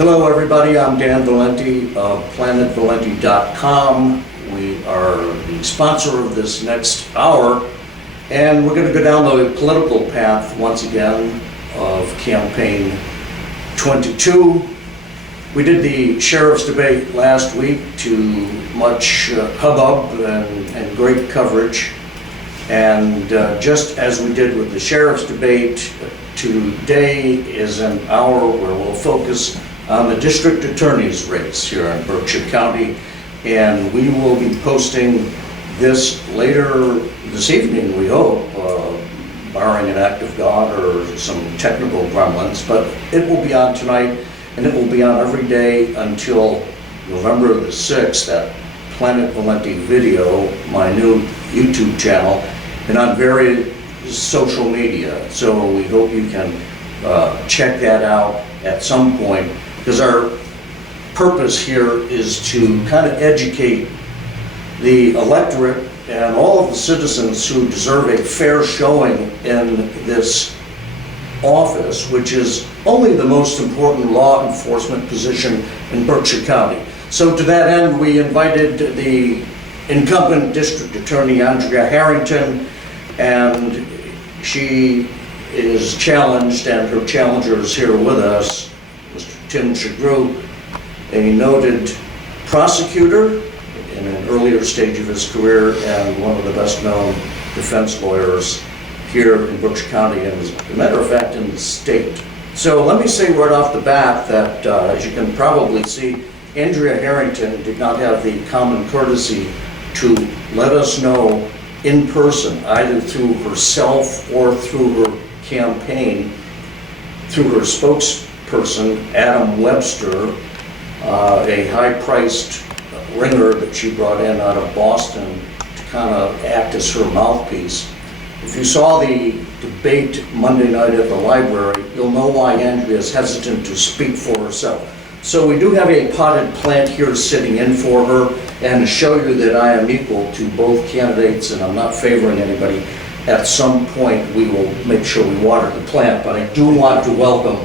Hello everybody, I'm Dan Valenti of planetvalenti.com. We are the sponsor of this next hour, and we're going to go down the political path once again of campaign 22. We did the sheriff's debate last week to much hubbub and great coverage. And just as we did with the sheriff's debate, today is an hour where we'll focus on the district attorney's race here in Berkshire County. And we will be posting this later this evening, we hope, barring an act of God or some technical gremlins. But it will be on tonight, and it will be on every day until November the 6th at Planet Valenti Video, my new YouTube channel, and on various social media. So we hope you can check that out at some point, because our purpose here is to kind of educate the electorate and all of the citizens who deserve a fair showing in this office, which is only the most important law enforcement position in Berkshire County. So to that end, we invited the incumbent district attorney, Andrea Harrington, and she is challenged, and her challenger is here with us, Mr. Tim Shagru, a noted prosecutor in an earlier stage of his career and one of the best known defense lawyers here in Berkshire County, and as a matter of fact in the state. So let me say right off the bat that as you can probably see, Andrea Harrington did not have the common courtesy to let us know in person, either through herself or through her campaign, through her spokesperson, Adam Webster, a high-priced ringer that she brought in out of Boston to kind of act as her mouthpiece. If you saw the debate Monday night at the library, you'll know why Andrea is hesitant to speak for herself. So we do have a potted plant here sitting in for her, and to show you that I am equal to both candidates and I'm not favoring anybody, at some point we will make sure we water the plant. But I do want to welcome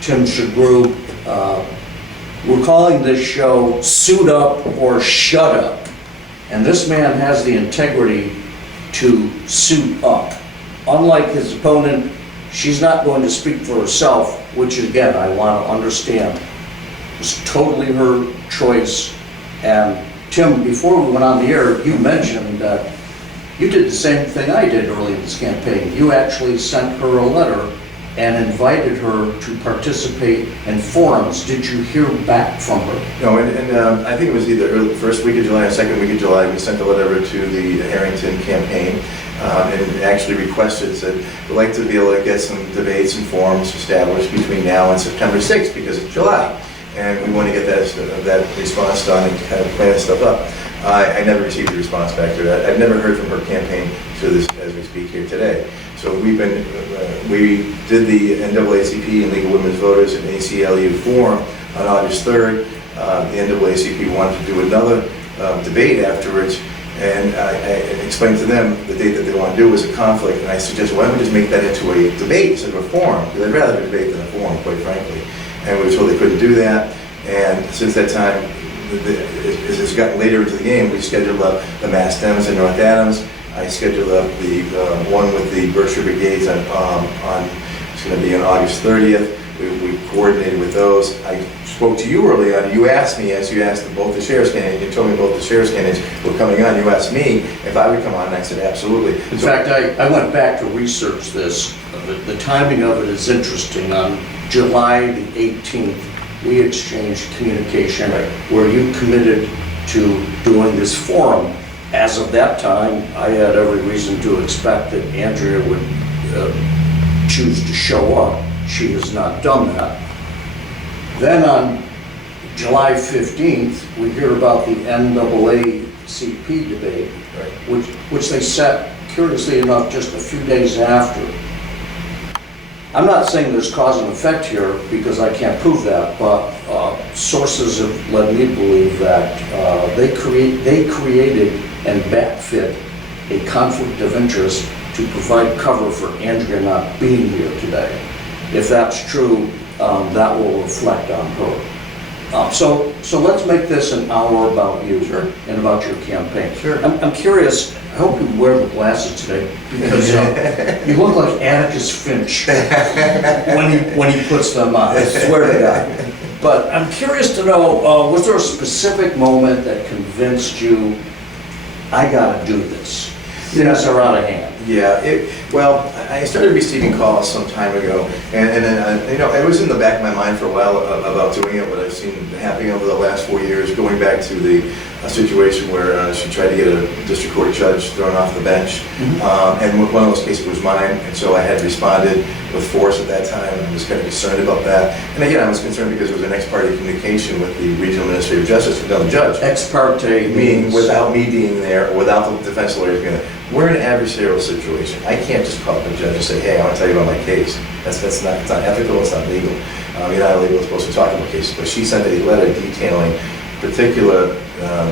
Tim Shagru. We're calling this show Suit Up or Shut Up. And this man has the integrity to suit up. Unlike his opponent, she's not going to speak for herself, which again, I want to understand. It's totally her choice. And Tim, before we went on the air, you mentioned that you did the same thing I did early in this campaign. You actually sent her a letter and invited her to participate in forums. Did you hear back from her? No, and I think it was either early, first week of July or second week of July, we sent a letter to the Harrington campaign and actually requested that we'd like to be able to get some debates and forums established between now and September 6th because it's July. And we want to get that response done and kind of plan stuff up. I never received a response back to that. I've never heard from her campaign to this as we speak here today. So we did the NAACP and League of Women's Voters and ACLU forum on August 3rd. The NAACP wanted to do another debate afterwards, and I explained to them the date that they want to do was a conflict, and I suggested, why don't we just make that into a debate instead of a forum? Because I'd rather have a debate than a forum, quite frankly. And we were told they couldn't do that, and since that time, as it's gotten later into the game, we scheduled up the Mass Dems in North Adams. I scheduled up the one with the Berkshire Brigades on it's going to be on August 30th. We coordinated with those. I spoke to you early on. You asked me, as you asked both the sheriff's candidates, you told me both the sheriff's candidates were coming on. You asked me if I would come on, and I said absolutely. In fact, I went back to research this. The timing of it is interesting. On July the 18th, we exchanged communication where you committed to doing this forum. As of that time, I had every reason to expect that Andrea would choose to show up. She has not done that. Then on July 15th, we hear about the NAACP debate, which they set, curiously enough, just a few days after. I'm not saying there's cause and effect here because I can't prove that, but sources have led me to believe that they created and backfit a conflict of interest to provide cover for Andrea not being here today. If that's true, that will reflect on her. So let's make this an hour about you. Sure. And about your campaign. Sure. I'm curious, I hope you wear the glasses today, because you look like Atticus Finch when he puts them on, I swear to God. But I'm curious to know, was there a specific moment that convinced you, I gotta do this? Things are out of hand. Yeah, well, I started receiving calls some time ago, and then, it was in the back of my mind for a while about doing it, what I've seen happening over the last 4 years, going back to the situation where she tried to get a district court judge thrown off the bench. And one of those cases was mine, and so I had responded with force at that time. I was kind of concerned about that. And again, I was concerned because it was an ex parte communication with the regional administrative justice, with the judge. Ex parte Meaning without me being there, or without the defense lawyers being there. We're in an adversarial situation. I can't just call up the judge and say, hey, I want to tell you about my case. It's not ethical, it's not legal. You're not legal supposed to talk about cases. But she sent a letter detailing particular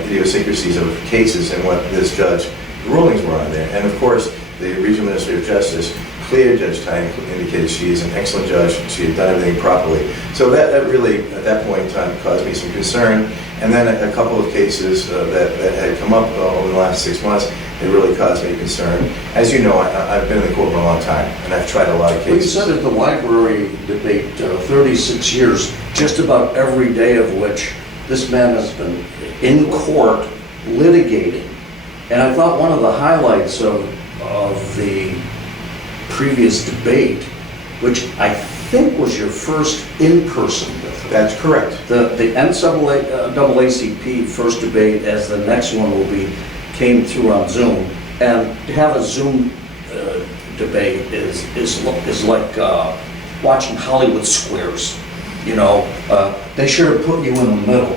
idiosyncrasies of cases and what this judge rulings were on there. And of course, the regional administrative justice, clear Judge Tyne, indicated she is an excellent judge. She had done everything properly. So that really, at that point in time, caused me some concern. And then a couple of cases that had come up over the last 6 months, it really caused me concern. As you know, I've been in the courtroom a long time, and I've tried a lot of cases. Well, you said at the library debate, 36 years, just about every day of which this man has been in court litigating. And I thought one of the highlights of the previous debate, which I think was your first in-person with her. That's correct. The NAACP first debate, as the next one will be, came through on Zoom. And to have a Zoom debate is like watching Hollywood Squares. They should have put you in the middle,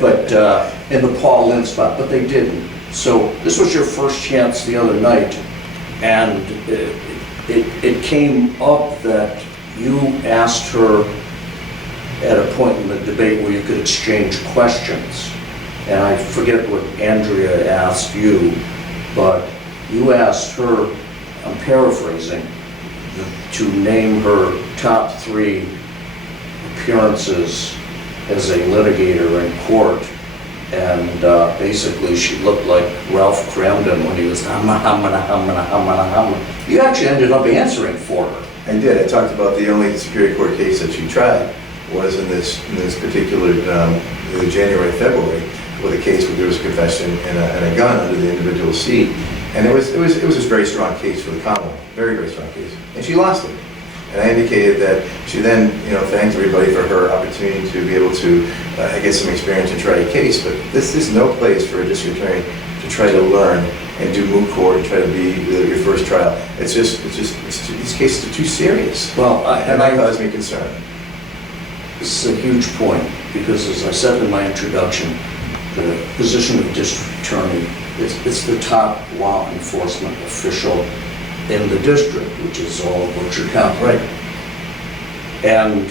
but in the Paul Lynn spot, but they didn't. So this was your first chance the other night, and it came up that you asked her at a point in the debate where you could exchange questions. And I forget what Andrea asked you, but you asked her, I'm paraphrasing, to name her top 3 appearances as a litigator in court. And basically she looked like Ralph Cramden when he was You actually ended up answering for her. I did. I talked about the only Superior Court case that she tried was in this particular either January or February, with a case where there was a confession and a gun under the individual's seat. And it was a very strong case for the Commonwealth, very, very strong case. And she lost it. And I indicated that she then, thanked everybody for her opportunity to be able to get some experience and try a case. But this is no place for a district attorney to try to learn and do moot court and try to be your first trial. It's just these cases are too serious. Well, and that caused me concern. This is a huge point, because as I said in my introduction, the position of district attorney, it's the top law enforcement official in the district, which is all of Berkshire County. Right. And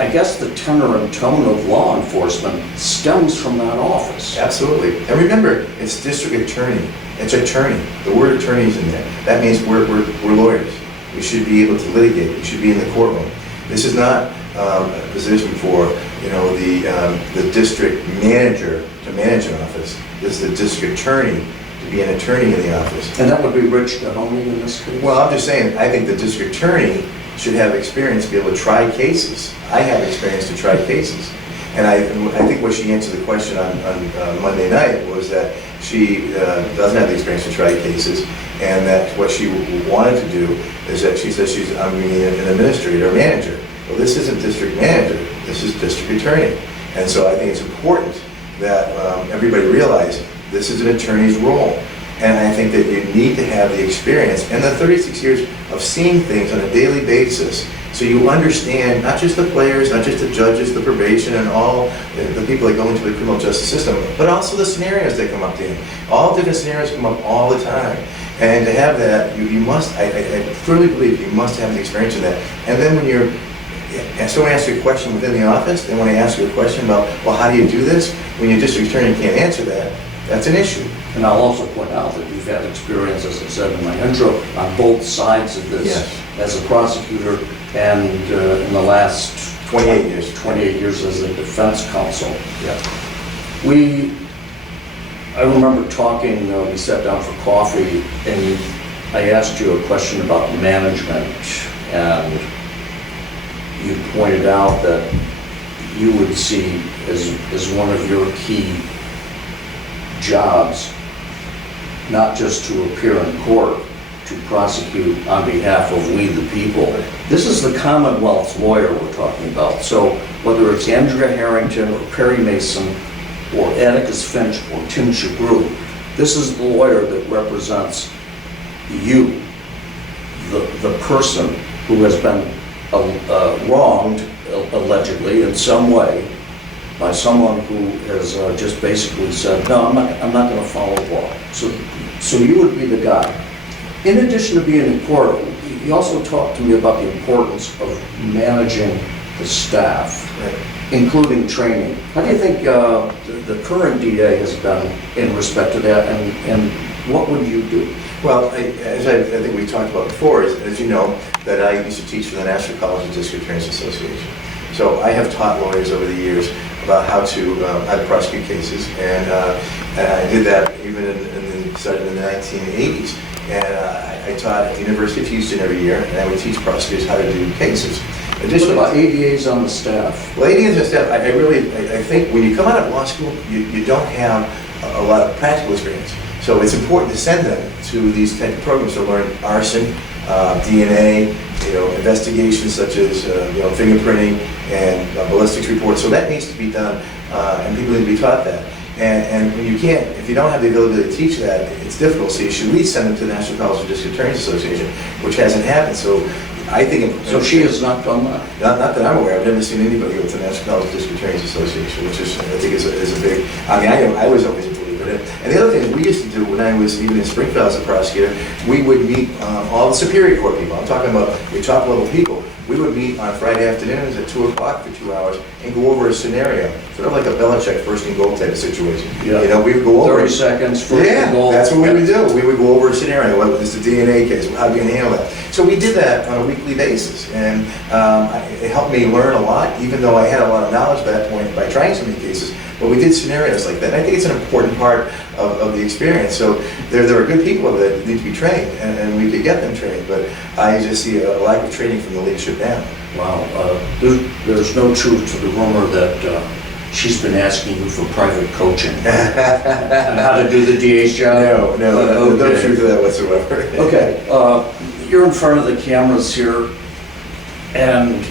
I guess the tenor and tone of law enforcement stems from that office. Absolutely. And remember, it's district attorney. It's attorney. The word attorney is in there. That means we're lawyers. We should be able to litigate. We should be in the courtroom. This is not a position for the district manager to manage an office. This is the district attorney to be an attorney in the office. And that would be Rich Mahoney in this case? Well, I'm just saying, I think the district attorney should have experience to be able to try cases. I have experience to try cases. And I think what she answered the question on Monday night was that she doesn't have the experience to try cases, and that what she wanted to do is that she says I'm an administrator or manager. Well, this isn't district manager, this is district attorney. And so I think it's important that everybody realize this is an attorney's role. And I think that you need to have the experience and the 36 years of seeing things on a daily basis, so you understand not just the players, not just the judges, the probation, and all the people that go into the criminal justice system, but also the scenarios that come up to you. All different scenarios come up all the time. And to have that, you must, I firmly believe you must have the experience in that. And then when someone asks you a question within the office, they want to ask you a question about, well, how do you do this? When your district attorney can't answer that, that's an issue. And I'll also point out that you've had experience, as I said in my intro, on both sides of this. Yes. As a prosecutor and in the last 28 years. 28 years as a defense counsel. Yeah. I remember talking, we sat down for coffee, and I asked you a question about management, and you pointed out that you would see as one of your key jobs, not just to appear in court, to prosecute on behalf of we the people. This is the Commonwealth's lawyer we're talking about. So whether it's Andrea Harrington or Perry Mason or Atticus Finch or Tim Shabru, this is the lawyer that represents you, the person who has been wronged, allegedly, in some way, by someone who has just basically said, no, I'm not going to follow the law. So you would be the guy. In addition to being in court, you also talked to me about the importance of managing the staff, Right. including training. How do you think the current DA has done in respect to that, and what would you do? Well, as I think we talked about before, as you know, that I used to teach for the National College of District Attorneys Association. So I have taught lawyers over the years about how to prosecute cases, and I did that even started in the 1980s. And I taught at the University of Houston every year, and I would teach prosecutors how to do cases. What about ADAs on the staff? Well, ADAs on the staff, I think when you come out of law school, you don't have a lot of practical experience. So it's important to send them to these type of programs to learn arson, DNA, investigations such as fingerprinting and ballistics reports. So that needs to be done, and people need to be taught that. And when you can't, if you don't have the ability to teach that, it's difficult. So you should at least send them to the National College of District Attorneys Association, which hasn't happened. So I think... So she has not done that? Not that I'm aware. I've never seen anybody go to the National College of District Attorneys Association, which is, I think is a big... I was always a believer in it. And the other thing we used to do when I was even in Springfield as a prosecutor, we would meet all the Superior Court people. I'm talking about the top level people. We would meet on Friday afternoons at 2 o'clock for 2 hours and go over a scenario, sort of like a Belichick first and goal type of situation. Yeah. We would go over 30 seconds, first and goal. That's what we would do. We would go over a scenario. What is the DNA case? How do you handle that? So we did that on a weekly basis, and it helped me learn a lot, even though I had a lot of knowledge at that point by trying so many cases. But we did scenarios like that. And I think it's an important part of the experience. So there are good people that need to be trained, and we could get them trained. But I just see a lack of training from the leadership now. Wow. There's no truth to the rumor that she's been asking you for private coaching on how to do the DA's job? No truth to that whatsoever. Okay. You're in front of the cameras here, and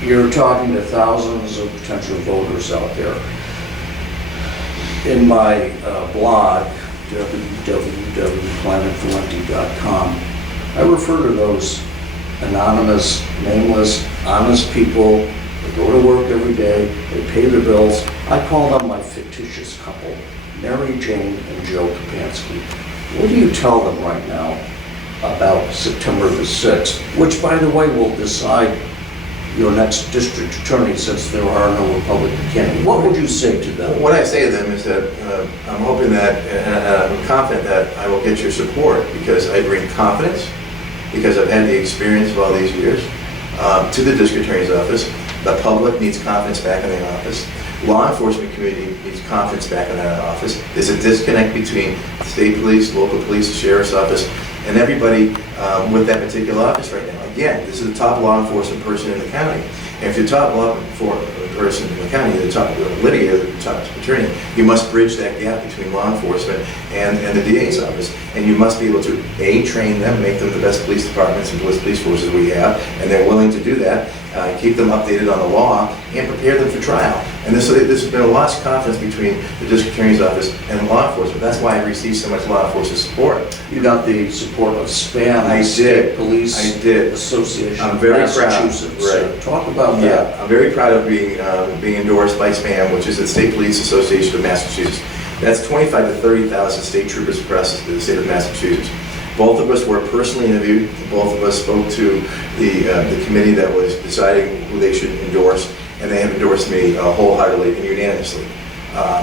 you're talking to thousands of potential voters out there. In my blog, www.planetvalenti.com, I refer to those anonymous, nameless, honest people that go to work every day, they pay their bills. I call them my fictitious couple, Mary Jane and Joe Kapansky. What do you tell them right now about September the 6th, which, by the way, will decide your next district attorney, since there are no Republican candidates? What would you say to them? What I say to them is that I'm hoping that, and I'm confident that I will get your support, because I bring confidence, because I've had the experience of all these years, to the district attorney's office. The public needs confidence back in the office. Law enforcement community needs confidence back in that office. There's a disconnect between state police, local police, the sheriff's office, and everybody with that particular office right now. Again, this is the top law enforcement person in the county. And if you're the top law enforcement person in the county, the top litigator, the top attorney, you must bridge that gap between law enforcement and the DA's office. And you must be able to, A, train them, make them the best police departments and police forces we have, and they're willing to do that, keep them updated on the law, and prepare them for trial. And this has been a lost confidence between the district attorney's office and law enforcement. That's why I received so much law enforcement support. You got the support of SPAM, I did. Police I did. Association I'm very of Massachusetts. proud. Right. Talk about Yeah, that. I'm very proud of being endorsed by SPAM, which is the State Police Association of Massachusetts. That's 25 to 30,000 state troopers across the state of Massachusetts. Both of us were personally interviewed. Both of us spoke to the committee that was deciding who they should endorse, and they have endorsed me wholeheartedly and unanimously.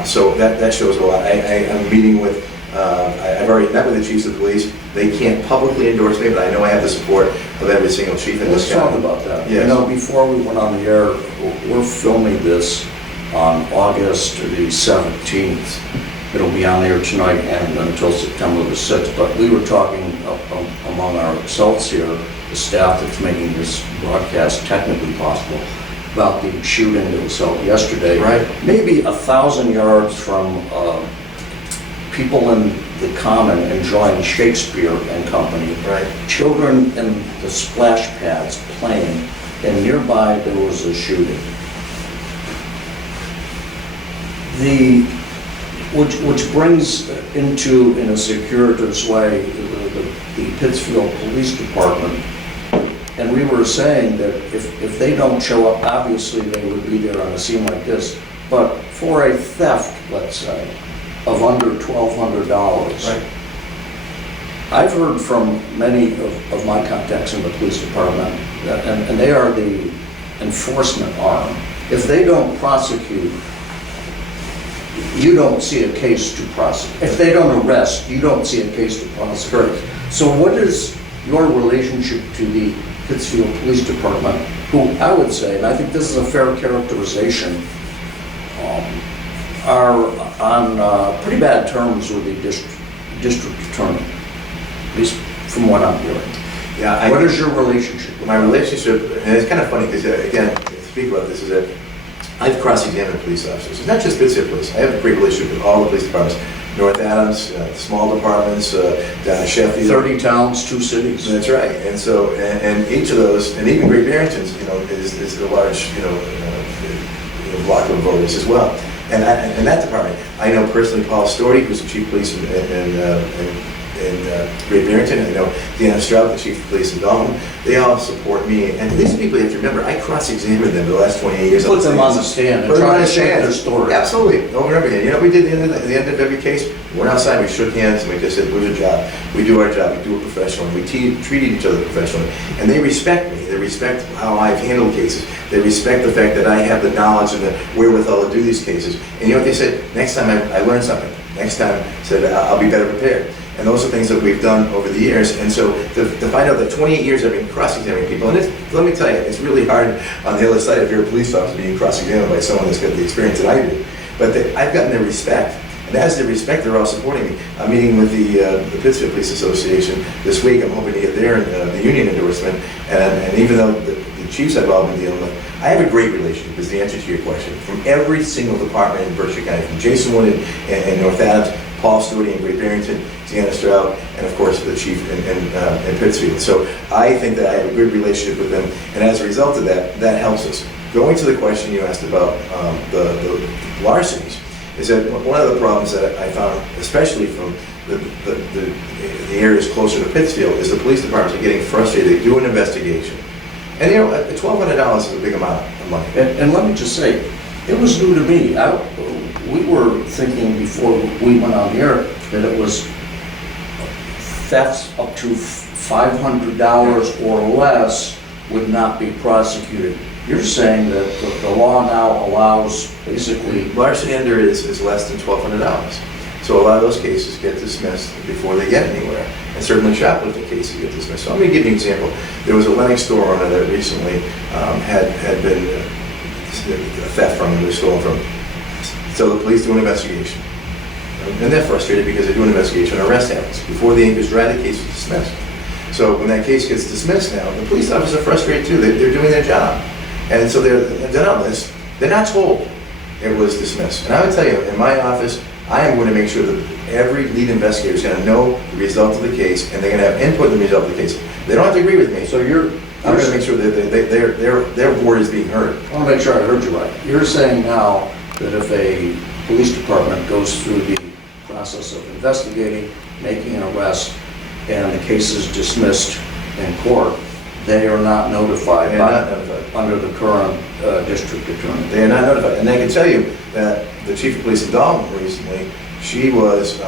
So that shows a lot. I'm meeting with I've already met with the chiefs of police. They can't publicly endorse me, but I know I have the support of every single chief in Let's this county. talk about that. Yes. You know, before we went on the air, we're filming this on August the 17th. It'll be on air tonight and until September the 6th. But we were talking among ourselves here, the staff that's making this broadcast technically possible, about the shooting that was held yesterday. Right. Maybe 1,000 yards from people in the common enjoying Shakespeare and company. Right. Children in the splash pads playing, and nearby there was a shooting. Which brings into, in a circuitous way, the Pittsfield Police Department. And we were saying that if they don't show up, obviously they would be there on a scene like this. But for a theft, let's say, of under $1,200. Right. I've heard from many of my contacts in the police department, and they are the enforcement arm. If they don't prosecute, you don't see a case to prosecute. If they don't arrest, you don't see a case to prosecute. Correct. So what is your relationship to the Pittsfield Police Department, who I would say, and I think this is a fair characterization, are on pretty bad terms with the district attorney, at least from what I'm hearing. Yeah. What is your relationship? My relationship, and it's kind of funny because, again, to speak about this, is that I've cross-examined police officers. It's not just Pittsfield Police. I have a great relationship with all the police departments. North Adams, small departments, down in Sheffield. 30 towns, 2 cities. That's right. And so, and each of those, and even Great Barrington's, is a large, block of voters as well. And that department, I know personally Paul Storty, who's the chief of police in Great Barrington, and I know Deanna Stroud, the chief of police in Dalton. They all support me. And these are people you have to remember, I cross-examined them the last 28 years. Put them on the stand and try to share their story. Absolutely, over and over again. We did at the end of every case, we went outside, we shook hands, and we just said, "Where's your job? We do our job, we do it professionally." We treated each other professionally. And they respect me, they respect how I've handled cases. They respect the fact that I have the knowledge and the wherewithal to do these cases. And you know what they said? Next time I learned something. Next time, said, I'll be better prepared. And those are things that we've done over the years. And so to find out that 28 years I've been cross-examining people, and let me tell you, it's really hard on the other side if you're a police officer being cross-examined by someone that's got the experience that I do. But I've gotten their respect. And as their respect, they're all supporting me. I'm meeting with the Pittsfield Police Association this week. I'm hoping to get their the union endorsement. And even though the chiefs I've all been dealing with, I have a great relationship, is the answer to your question. From every single department in Berkshire County, from Jason Wood in North Adams, Paul Stewart in Great Barrington, Deanna Stroud, and of course the chief in Pittsfield. So I think that I have a good relationship with them, and as a result of that, that helps us. Going to the question you asked about the larcenies, is that one of the problems that I found, especially from the areas closer to Pittsfield, is the police departments are getting frustrated. They do an investigation. And $1,200 is a big amount of money. And let me just say, it was new to me. We were thinking before we went on the air that it was thefts up to $500 or less would not be prosecuted. You're saying that the law now allows basically... Larceny under is less than $1,200. So a lot of those cases get dismissed before they get anywhere. And certainly shoplifting cases get dismissed. So I'm going to give you an example. There was a Lennox store owner that recently had been a theft from him, they were stolen from him. So the police do an investigation. And they're frustrated because they do an investigation, an arrest happens. Before the ink is dry, the case is dismissed. So when that case gets dismissed now, the police officers are frustrated too. They're doing their job. And so they're on this. They're not told it was dismissed. And I would tell you, in my office, I am going to make sure that every lead investigator is going to know the result of the case, and they're going to have input in the result of the case. They don't have to agree with me. So I'm going to make sure that their word is being heard. I want to make sure I heard you right. You're saying now that if a police department goes through the process of investigating, making an arrest, and the case is dismissed in court, they are not notified, under the current district attorney. They are not notified. And I can tell you that the chief of police in Dalton recently, she was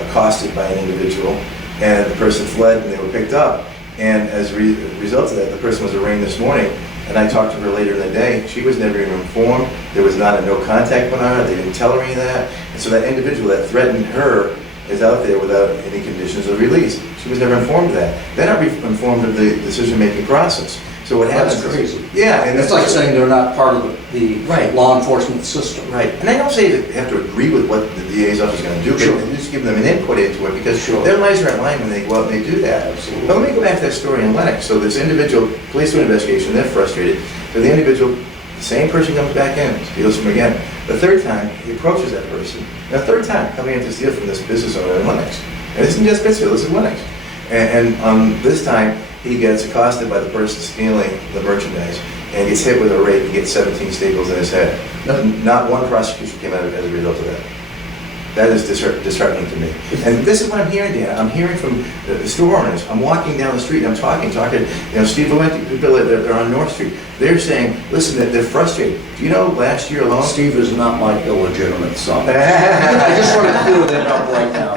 accosted by an individual, and the person fled and they were picked up. And as a result of that, the person was arraigned this morning, and I talked to her later in the day, she was never even informed. There was not a no contact put on her, they didn't tell her any of that. And so that individual that threatened her is out there without any conditions of release. She was never informed of that. They're not informed of the decision-making process. So what happens? That's crazy. Yeah, and It's like saying they're not part of the Right. law enforcement system. Right, and I don't say that they have to agree with what the DA's office is going to do, Sure. but just give them an input into it, because Sure. their lives are at line when they go out and they do that. Absolutely. But let me go back to that story in Lennox. So this individual, police do an investigation, they're frustrated, so the individual, the same person comes back in, steals from him again. The third time, he approaches that person. The third time, coming in to steal from this business owner in Lennox. And this isn't just Pittsfield, this is Lennox. And this time, he gets accosted by the person stealing the merchandise and gets hit with a rake and gets 17 staples in his head. Not one prosecution came out as a result of that. That is disheartening to me. And this is what I'm hearing, Dan. I'm hearing from the store owners. I'm walking down the street and I'm talking, Steve Valenti, people they're on North Street. They're saying, listen, they're frustrated. Do you know last year alone? Steve is not my illegitimate son. I just want to clear that up right now.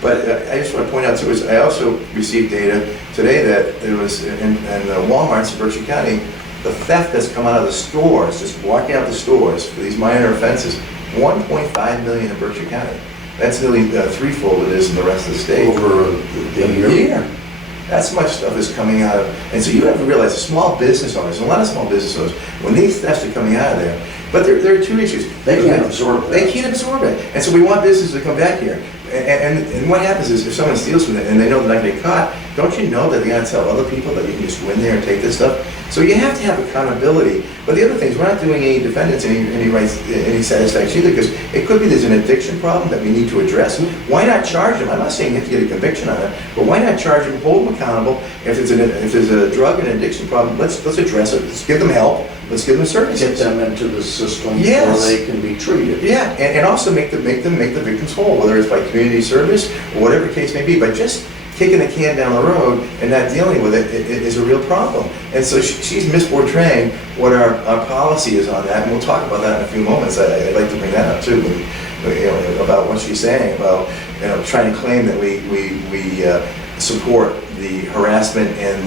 But I just want to point out too, is I also received data today that there was in the Walmarts in Berkshire County, the theft that's come out of the stores, just walking out the stores for these minor offenses, 1.5 million in Berkshire County. That's nearly threefold it is in the rest of the state. Over the year. That's much stuff is coming out of, and so you have to realize small business owners, a lot of small business owners, when these thefts are coming out of there, but there are two issues. They can't absorb it. They can't absorb it. And so we want businesses to come back here. And what happens is if someone steals from it and they know they're not getting caught, don't you know that they're going to tell other people that you can just go in there and take this stuff? So you have to have accountability. But the other thing is we're not doing any defendants any satisfaction either, because it could be there's an addiction problem that we need to address. Why not charge them? I'm not saying you have to get a conviction on it, but why not charge them, hold them accountable? If there's a drug and addiction problem, let's address it. Let's give them help. Let's give them services. Get them into the system Yes. where they can be treated. Yeah, and also make the victims whole, whether it's by community service or whatever the case may be. But just kicking the can down the road and not dealing with it is a real problem. And so she's misportraying what our policy is on that, and we'll talk about that in a few moments. I'd like to bring that up too, about what she's saying about trying to claim that we support the harassment and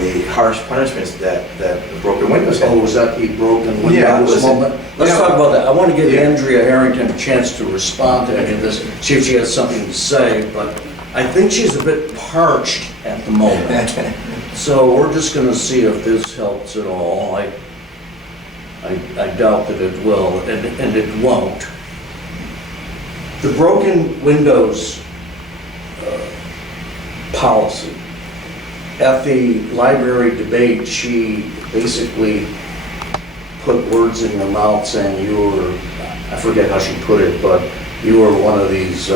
the harsh punishments that broken windows have. Oh, was that the broken windows Yeah, listen, moment? Let's talk about that. I want to give Andrea Harrington a chance to respond to any of this, see if she has something to say, but I think she's a bit parched at the moment. So we're just going to see if this helps at all. I doubt that it will, and it won't. The broken windows policy. At the library debate, she basically put words in your mouth saying you were, I forget how she put it, but you were one of these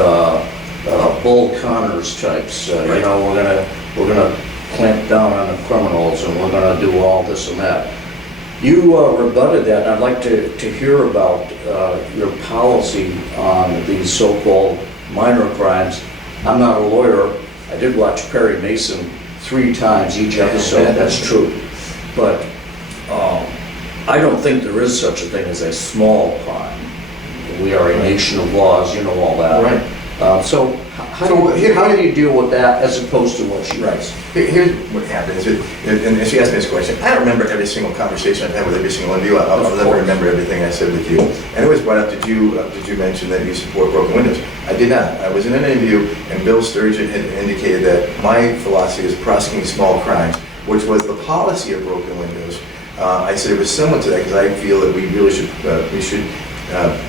Bull Connors types. Right. We're gonna clamp down on the criminals and we're gonna do all this and that. You rebutted that, and I'd like to hear about your policy on these so-called minor crimes. I'm not a lawyer. I did watch Perry Mason 3 times each episode, that's true. But I don't think there is such a thing as a small crime. We are a nation of laws, you know all that. Right. So how do you deal with that as opposed to what she writes? Here's what happens, and she asked me this question. I don't remember every single conversation I've had with every single one of you. I'll never remember everything I said with you. And it was brought up, did you mention that you support broken windows? I did not. I was in an interview, and Bill Sturgeon had indicated that my philosophy is prosecuting small crimes, which was the policy of broken windows. I said it was similar to that because I feel that we really should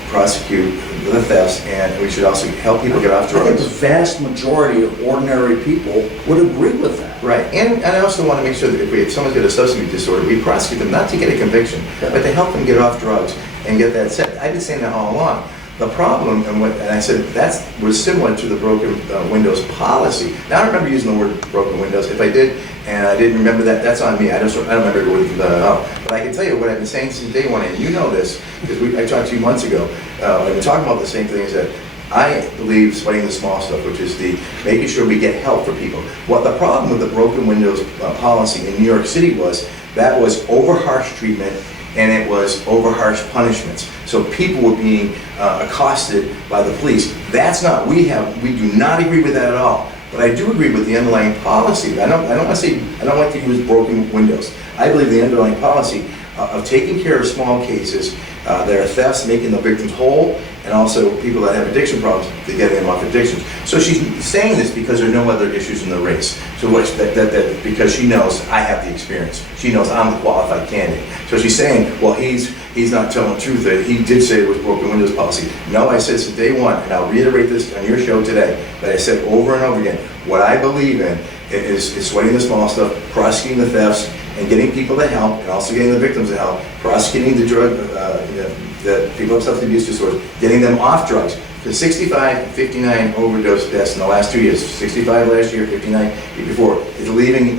prosecute the thefts, and we should also help people get off I think drugs. the vast majority of ordinary people would agree with that. Right, and I also want to make sure that if someone's got a substance abuse disorder, we prosecute them not to get a conviction, but to help them get off drugs and get that set. I've been saying that all along. The problem, and I said that was similar to the broken windows policy. Now I remember using the word broken windows. If I did, and I didn't remember that, that's on me. I don't remember the word but I can tell you what I've been saying since day one, and you know this, because I talked to you months ago. I've been talking about the same thing, is that I believe fighting the small stuff, which is the making sure we get help for people. What the problem with the broken windows policy in New York City was, that was over harsh treatment, and it was over harsh punishments. So people were being accosted by the police. That's not, we do not agree with that at all. But I do agree with the underlying policy. I don't want to say, I don't like to use broken windows. I believe the underlying policy of taking care of small cases that are thefts, making the victims whole, and also people that have addiction problems, to getting them off addictions. So she's saying this because there are no other issues in the race. So because she knows I have the experience. She knows I'm the qualified candidate. So she's saying, well, he's not telling the truth. That he did say it was broken windows policy. No, I said since day one, and I'll reiterate this on your show today, that I said over and over again, what I believe in is sweating the small stuff, prosecuting the thefts, and getting people to help, and also getting the victims to help, prosecuting the drug, the people with substance abuse disorders, getting them off drugs. The 65 and 59 overdose deaths in the last 2 years, 65 last year, 59 year before, is leaving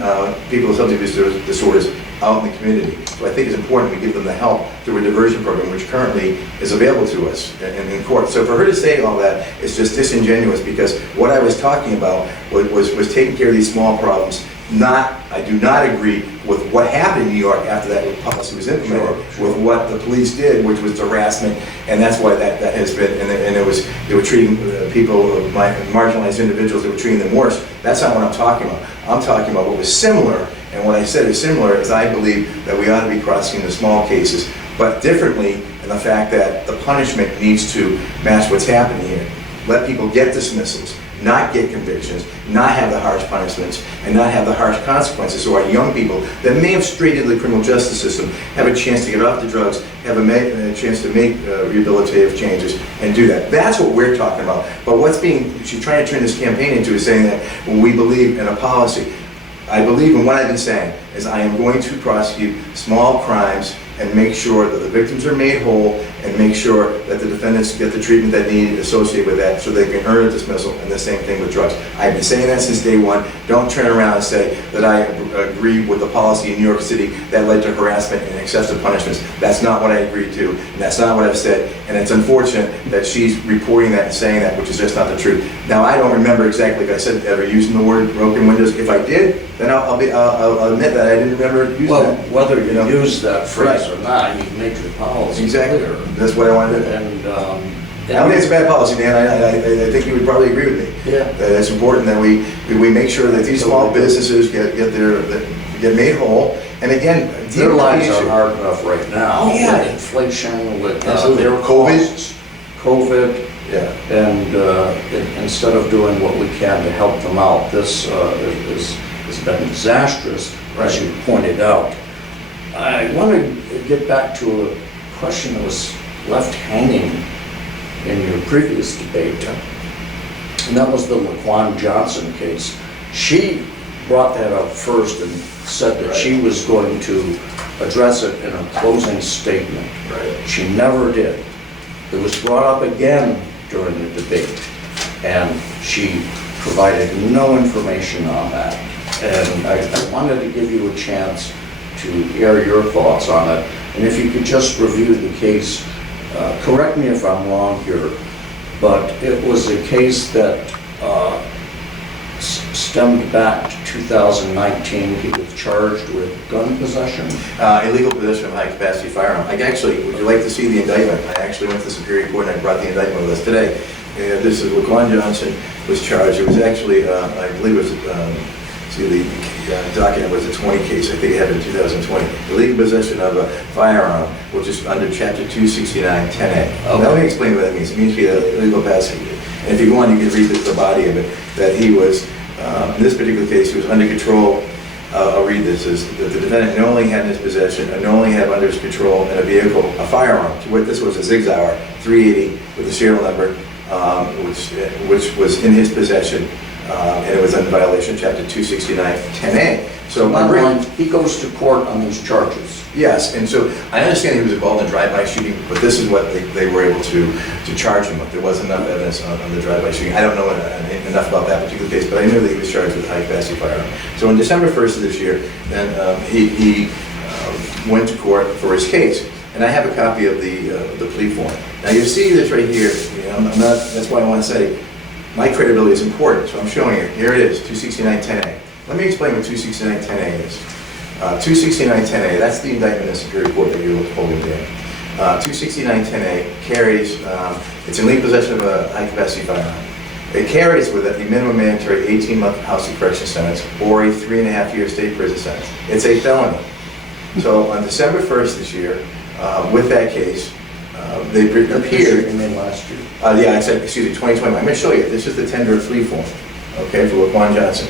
people with substance abuse disorders out in the community. So I think it's important we give them the help through a diversion program, which currently is available to us in court. So for her to say all that is just disingenuous, because what I was talking about was taking care of these small problems. I do not agree with what happened in New York after that policy was implemented, with what the police did, which was harassment, and that's why that has been, and they were treating people, marginalized individuals, they were treating them worse. That's not what I'm talking about. I'm talking about what was similar, and what I said is similar is I believe that we ought to be prosecuting the small cases, but differently in the fact that the punishment needs to match what's happening here. Let people get dismissals, not get convictions, not have the harsh punishments, and not have the harsh consequences. So our young people that may have strayed into the criminal justice system have a chance to get off the drugs, have a chance to make rehabilitative changes, and do that. That's what we're talking about. But she's trying to turn this campaign into is saying that when we believe in a policy. I believe in what I've been saying is I am going to prosecute small crimes and make sure that the victims are made whole, and make sure that the defendants get the treatment that need associated with that so they can earn a dismissal, and the same thing with drugs. I've been saying that since day one. Don't turn around and say that I agree with the policy in New York City that led to harassment and excessive punishments. That's not what I agreed to, and that's not what I've said, and it's unfortunate that she's reporting that and saying that, which is just not the truth. Now, I don't remember exactly, like I said, ever using the word broken windows. If I did, then I'll admit that I didn't remember using that. Well, whether you use that phrase or not, you make your policy exactly clear. That's what I wanted to do. And I don't think it's a bad policy, Dan. I think you would probably agree with me. Yeah. That it's important that we make sure that these small businesses get made whole. And again, their lives are hard enough right now. Oh, yeah. With inflation, with their COVID. Yeah. And instead of doing what we can to help them out, this has been disastrous, as you pointed out. I want to get back to a question that was left hanging in your previous debate, and that was the Laquan Johnson case. She brought that up first and said that she was going to address it in a closing statement. Right. She never did. It was brought up again during the debate, and she provided no information on that. And I wanted to give you a chance to air your thoughts on it. And if you could just review the case, correct me if I'm wrong here, but it was a case that stemmed back to 2019. He was charged with gun possession. Illegal possession of high-capacity firearm. Would you like to see the indictment? I actually went to Superior Court and I brought the indictment with us today. This is Laquan Johnson was charged. It was actually, I believe it was, the document was a 20 case. I think it happened in 2020. Illegal possession of a firearm, which is under Chapter 269, 10A. Okay. Now let me explain what that means. It means to be illegal capacity. And if you go on, you can read the body of it, that he was, in this particular case, he was under control. I'll read this, is that the defendant knowingly had in his possession and knowingly had under his control in a vehicle a firearm. This was a Sig Sauer 380 with a serial number, which was in his possession, and it was in violation of Chapter 269, 10A. So he goes to court on these charges. Yes, and so I understand he was involved in drive-by shooting, but this is what they were able to charge him with. There wasn't enough evidence on the drive-by shooting. I don't know enough about that particular case, but I knew that he was charged with a high-capacity firearm. So on December 1st of this year, then he went to court for his case, and I have a copy of the plea form. Now you see this right here. That's why I want to say my credibility is important. So I'm showing it. Here it is, 269-10A. Let me explain what 269-10A is. 269-10A, that's the indictment in the Superior Court that you're holding there. 269-10A carries, it's in legal possession of a high-capacity firearm. It carries with it a minimum mandatory 18-month House of Correction sentence or a 3.5-year state prison sentence. It's a felony. So on December 1st this year, with that case, they appeared. You mean last year? Yeah, I said, excuse me, 2020. I'm going to show you. This is the tender of plea form, okay, for Laquan Johnson.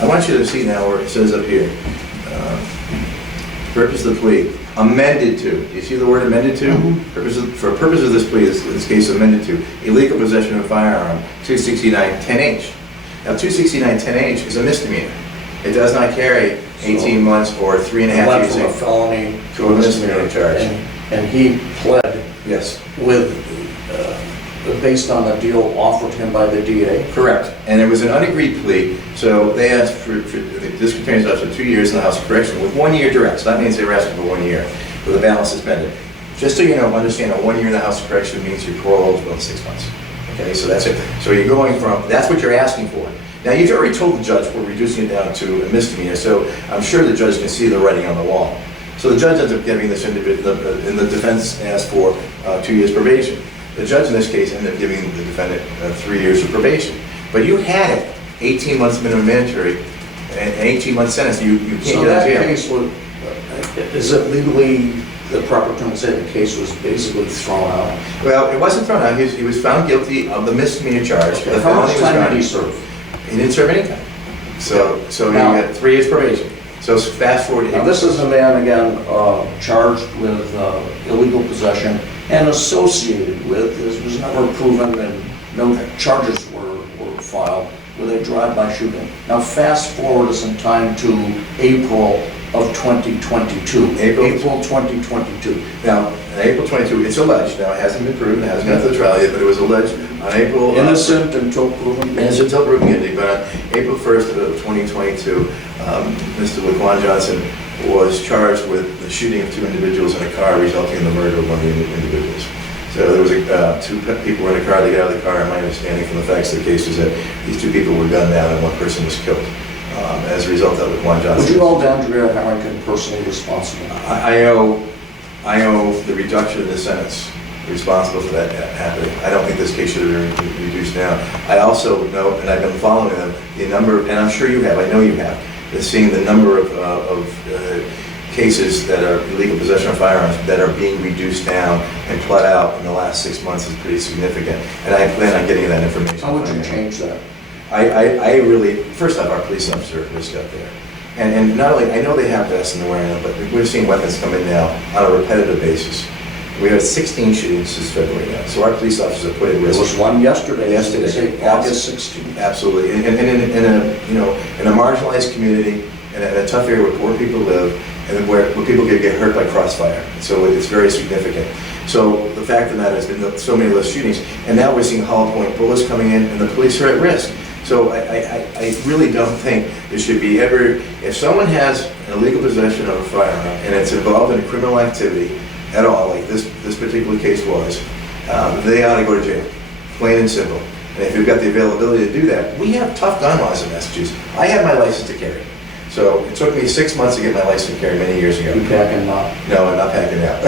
I want you to see now where it says up here, purpose of the plea, amended to. Do you see the word amended to? Mm-hmm. For purpose of this plea, this case amended to, illegal possession of a firearm, 269-10H. Now, 269-10H is a misdemeanor. It does not carry 18 months or 3.5 Went years from a felony to a misdemeanor charge. And he pled Yes. with, based on the deal offered him by the DA? Correct. And it was an unagreed plea, so they asked for this contains up to 2 years in the House of Correction with 1 year direct. So that means they were asking for 1 year with a balance suspended. Just so you know, understand, a 1 year in the House of Correction means you're parole eligible in 6 months. Okay, so that's it. So you're going from, that's what you're asking for. Now, you've already told the judge we're reducing it down to a misdemeanor, so I'm sure the judge can see the writing on the wall. So the judge ends up giving this individual, and the defense asked for 2 years probation. The judge in this case ended up giving the defendant 3 years of probation. But you had it, 18 months minimum mandatory, and an 18-month sentence, you can't So get out of that jail. case was, is it legally, the proper term to say the case was basically thrown out? Well, it wasn't thrown out, he was found guilty of the misdemeanor charge. Okay. The How much felony was time gone. did he serve? He didn't serve any time. So he Now- got 3 years probation. So fast forward. Now, this is a man, again, charged with illegal possession and associated with, this was never proven and no charges were filed, with a drive-by shooting. Now, fast forward us in time to April of 2022. April 2022. Now, on April 22, it's alleged, now it hasn't been proven, it hasn't gone to the trial yet, but it was alleged on April... Innocent until proven guilty. Innocent until proven guilty, but on April 1st of 2022, Mr. Laquan Johnson was charged with the shooting of 2 individuals in a car, resulting in the murder of 1 of the individuals. So there was 2 people were in a car, they got out of the car, and my understanding from the facts of the case is that these 2 people were gunned down and 1 person was killed. As a result of Laquan Johnson. Would you hold Andrea Harrington personally responsible? I owe the reduction of the sentence responsible for that happening. I don't think this case should have been reduced now. I also know, and I've been following them, the number, and I'm sure you have, I know you have, is seeing the number of cases that are illegal possession of firearms that are being reduced down and pled out in the last 6 months is pretty significant. And I plan on getting that information. How would you change that? I really, first off, our police officers are at risk out there. And not only, I know they have vests and they're wearing them, but we're seeing weapons come in now on a repetitive basis. We have 16 shootings since February now, so our police officers are put at risk. There was one yesterday. Yesterday. August 16th. Absolutely, and in a marginalized community, and in a tough area where poor people live, and where people can get hurt by crossfire. So it's very significant. So the fact of the matter has been so many of those shootings, and now we're seeing hollow point bullets coming in, and the police are at risk. So I really don't think there should be ever, if someone has an illegal possession of a firearm and it's involved in a criminal activity at all, like this particular case was, they ought to go to jail, plain and simple. And if you've got the availability to do that, we have tough gun laws in Massachusetts. I have my license to carry. So it took me 6 months to get my license to carry many years ago. You packing now? No, I'm not packing now.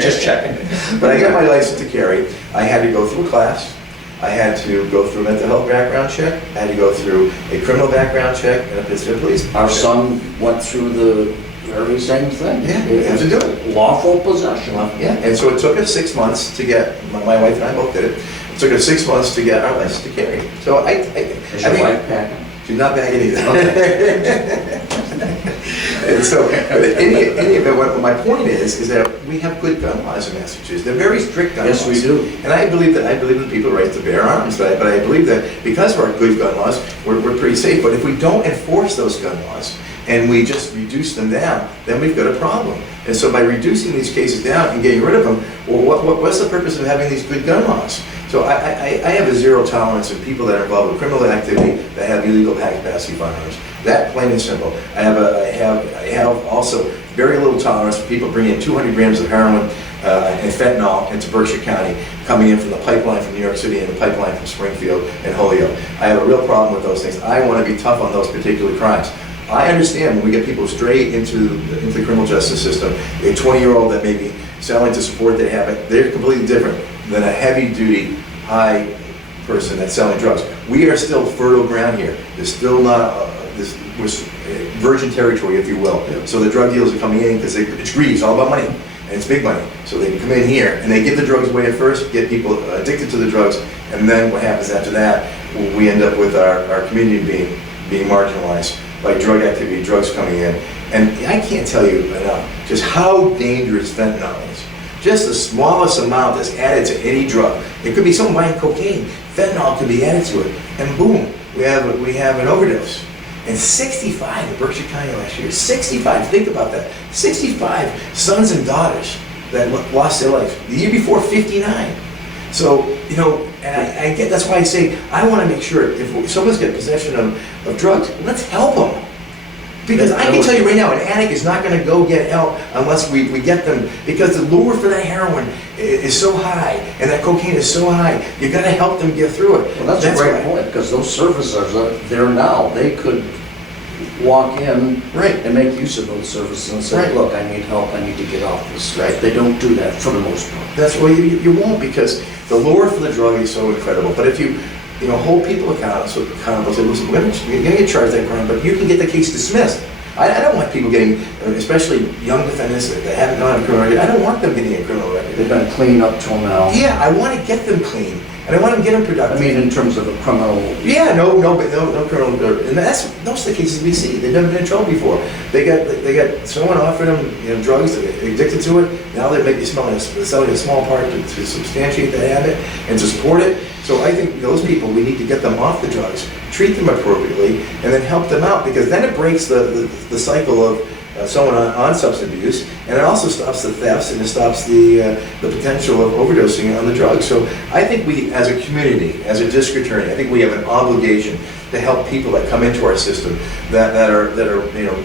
Just checking. But I got my license to carry. I had to go through a class. I had to go through a mental health background check. I had to go through a criminal background check and a Pittsburgh police. Our son went through the very same thing. Yeah, we have to do it. Lawful possession. Yeah, and so it took us 6 months to get, my wife and I both did it. It took us 6 months to get our license to carry. So I Is your think, wife packing? she's not bagging either. And so, in any event, what my point is that we have good gun laws in Massachusetts. They're very strict gun laws. Yes, we do. And I believe that people right to bear arms, but I believe that because of our good gun laws, we're pretty safe. But if we don't enforce those gun laws and we just reduce them down, then we've got a problem. And so by reducing these cases down and getting rid of them, well, what's the purpose of having these good gun laws? So I have a zero tolerance of people that are involved with criminal activity that have illegal high capacity firearms. That plain and simple. I have also very little tolerance for people bringing in 200 grams of heroin and fentanyl into Berkshire County, coming in from the pipeline from New York City and the pipeline from Springfield and Holyoke. I have a real problem with those things. I want to be tough on those particular crimes. I understand when we get people straight into the criminal justice system, a 20-year-old that may be selling to support their habit, they're completely different than a heavy-duty, high person that's selling drugs. We are still fertile ground here. There's still not this was virgin territory, if you will. So the drug dealers are coming in because it's greedy. It's all about money, and it's big money. So they can come in here and they give the drugs away at first, get people addicted to the drugs, and then what happens after that? We end up with our community being marginalized by drug activity, drugs coming in. And I can't tell you enough just how dangerous fentanyl is. Just the smallest amount that's added to any drug. It could be someone buying cocaine. Fentanyl could be added to it, and boom, we have an overdose. And 65 in Berkshire County last year. 65. Think about that. 65 sons and daughters that lost their life. The year before, 59. So and I get, that's why I say I want to make sure if someone's got possession of drugs, let's help them. Because I can tell you right now, an addict is not going to go get help unless we get them, because the lure for that heroin is so high and that cocaine is so high. You got to help them get through it. Well, that's a great point, because those services are there now. They could walk in and make use of those services and say, look, I need help, I need to get off this. They don't do that for the most part. That's why you won't, because the lure for the drug is so incredible. But if you hold people accountable, say, listen, you're going to get charged that crime, but you can get the case dismissed. I don't want people getting, especially young defendants that haven't gone on a criminal record, I don't want them getting a criminal record. They've been clean up till now. Yeah, I want to get them clean, and I want to get them productive. I mean, in terms of a criminal. Yeah, no criminal, and that's most of the cases we see. They've never been in trouble before. They got someone offered them drugs, they're addicted to it. Now they make you selling a small part to substantiate the habit and to support it. So I think those people, we need to get them off the drugs, treat them appropriately, and then help them out, because then it breaks the cycle of someone on substance abuse, and it also stops the thefts, and it stops the potential of overdosing on the drugs. So I think we, as a community, as a district attorney, I think we have an obligation to help people that come into our system that are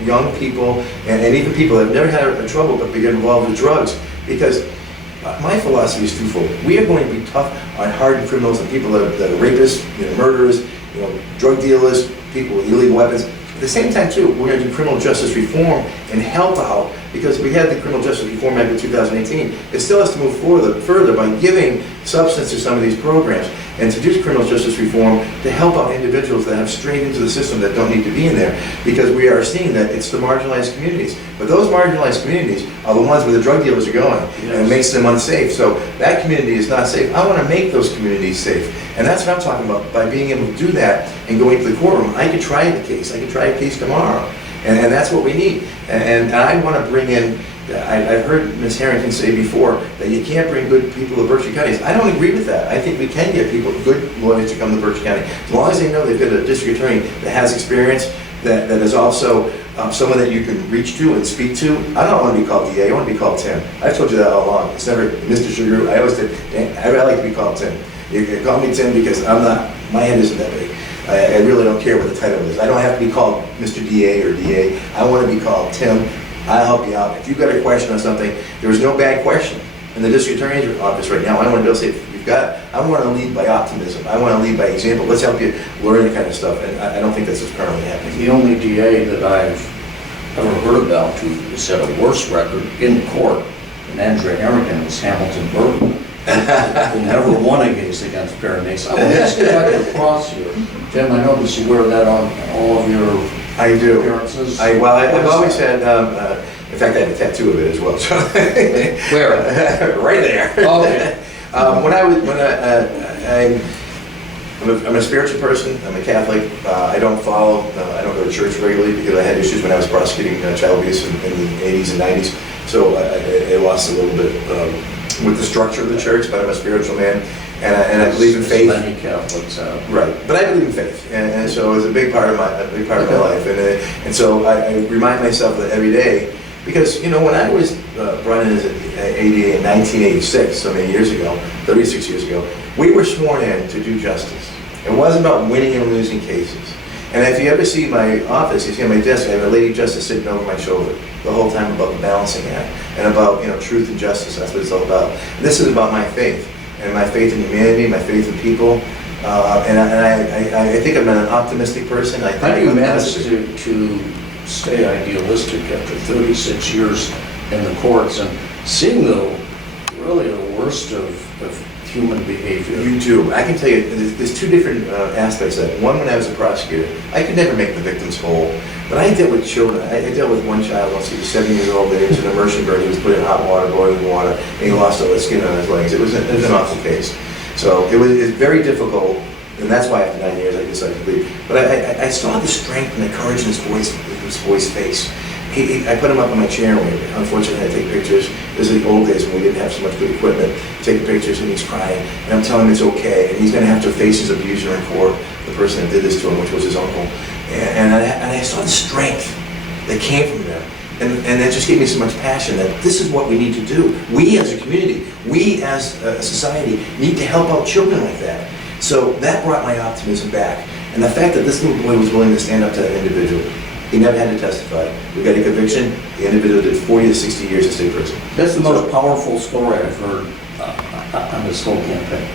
young people and even people that have never had a trouble but get involved with drugs, because my philosophy is twofold. We are going to be tough on hardened criminals and people that are rapists, murderers, drug dealers, people with illegal weapons. At the same time, too, we're going to do criminal justice reform and help out, because we had the Criminal Justice Reform Act of 2018. It still has to move further by giving substance to some of these programs, and to do criminal justice reform to help out individuals that have strayed into the system that don't need to be in there, because we are seeing that it's the marginalized communities. But those marginalized communities are the ones where the drug dealers are going, and it makes them unsafe. So that community is not safe. I want to make those communities safe. And that's what I'm talking about. By being able to do that and going to the courtroom, I could try the case. I could try a case tomorrow. And that's what we need. And I want to bring in, I've heard Ms. Harrington say before that you can't bring good people to Berkshire County. I don't agree with that. I think we can get people, good lawyers, to come to Berkshire County, as long as they know they've got a district attorney that has experience, that is also someone that you can reach to and speak to. I don't want to be called DA, I want to be called Tim. I've told you that all along. It's never Mr. Sugar. I always did. I like to be called Tim. You can call me Tim because I'm not, my head isn't that big. I really don't care what the title is. I don't have to be called Mr. DA or DA. I want to be called Tim. I'll help you out. If you've got a question on something, there's no bad question. In the district attorney's office right now, I don't want to be able to say, you've got, I want to lead by optimism. I want to lead by example. Let's help you learn the kind of stuff. And I don't think that's what's currently happening. The only DA that I've ever heard about who set a worse record in court than Andrea Harrington was Hamilton Burton. Who never won a case against paramedics. I want to ask you back to cross here. Tim, I noticed you wear that on all of your appearances. I've always had, in fact, I have a tattoo of it as well. So where? Right there. Okay. I'm a spiritual person. I'm a Catholic. I don't I don't go to church regularly because I had issues when I was prosecuting child abuse in the 80s and 90s. So I lost a little bit with the structure of the church, but I'm a spiritual man, and I believe in faith. Many Catholics have. Right, but I believe in faith, and so it's a big part of my life, and so I remind myself that every day, because when I was brought in as an ADA in 1986, so many years ago, 36 years ago, we were sworn in to do justice. It wasn't about winning and losing cases. And if you ever see my office, you see on my desk, I have a lady justice sitting over my shoulder the whole time about the balancing act and about truth and justice. That's what it's all about. And this is about my faith, and my faith in humanity, my faith in people. And I think I'm an optimistic person. How do you manage to stay idealistic after 36 years in the courts and seeing really the worst of human behavior. You do. I can tell you, there's two different aspects of that. One, when I was a prosecutor, I could never make the victims whole. But I dealt with children. I dealt with one child once. He was 7 years old. There was an immersion burn. He was put in hot water, boiling water, and he lost all the skin on his legs. It was an awful case. So it's very difficult, and that's why after 9 years I decided to leave. But I saw the strength and the courage in his boy's face. I put him up on my chair, and unfortunately I had to take pictures. This is the old days when we didn't have so much good equipment. Take pictures, and he's crying, and I'm telling him it's okay, and he's going to have to face his abuser in court, the person that did this to him, which was his uncle. And I saw the strength that came from them, and that just gave me so much passion that this is what we need to do. We as a community, we as a society need to help out children like that. So that brought my optimism back, and the fact that this little boy was willing to stand up to that individual. He never had to testify. We got a conviction. The individual did 40 to 60 years in state prison. That's the most powerful story I've heard on this whole campaign,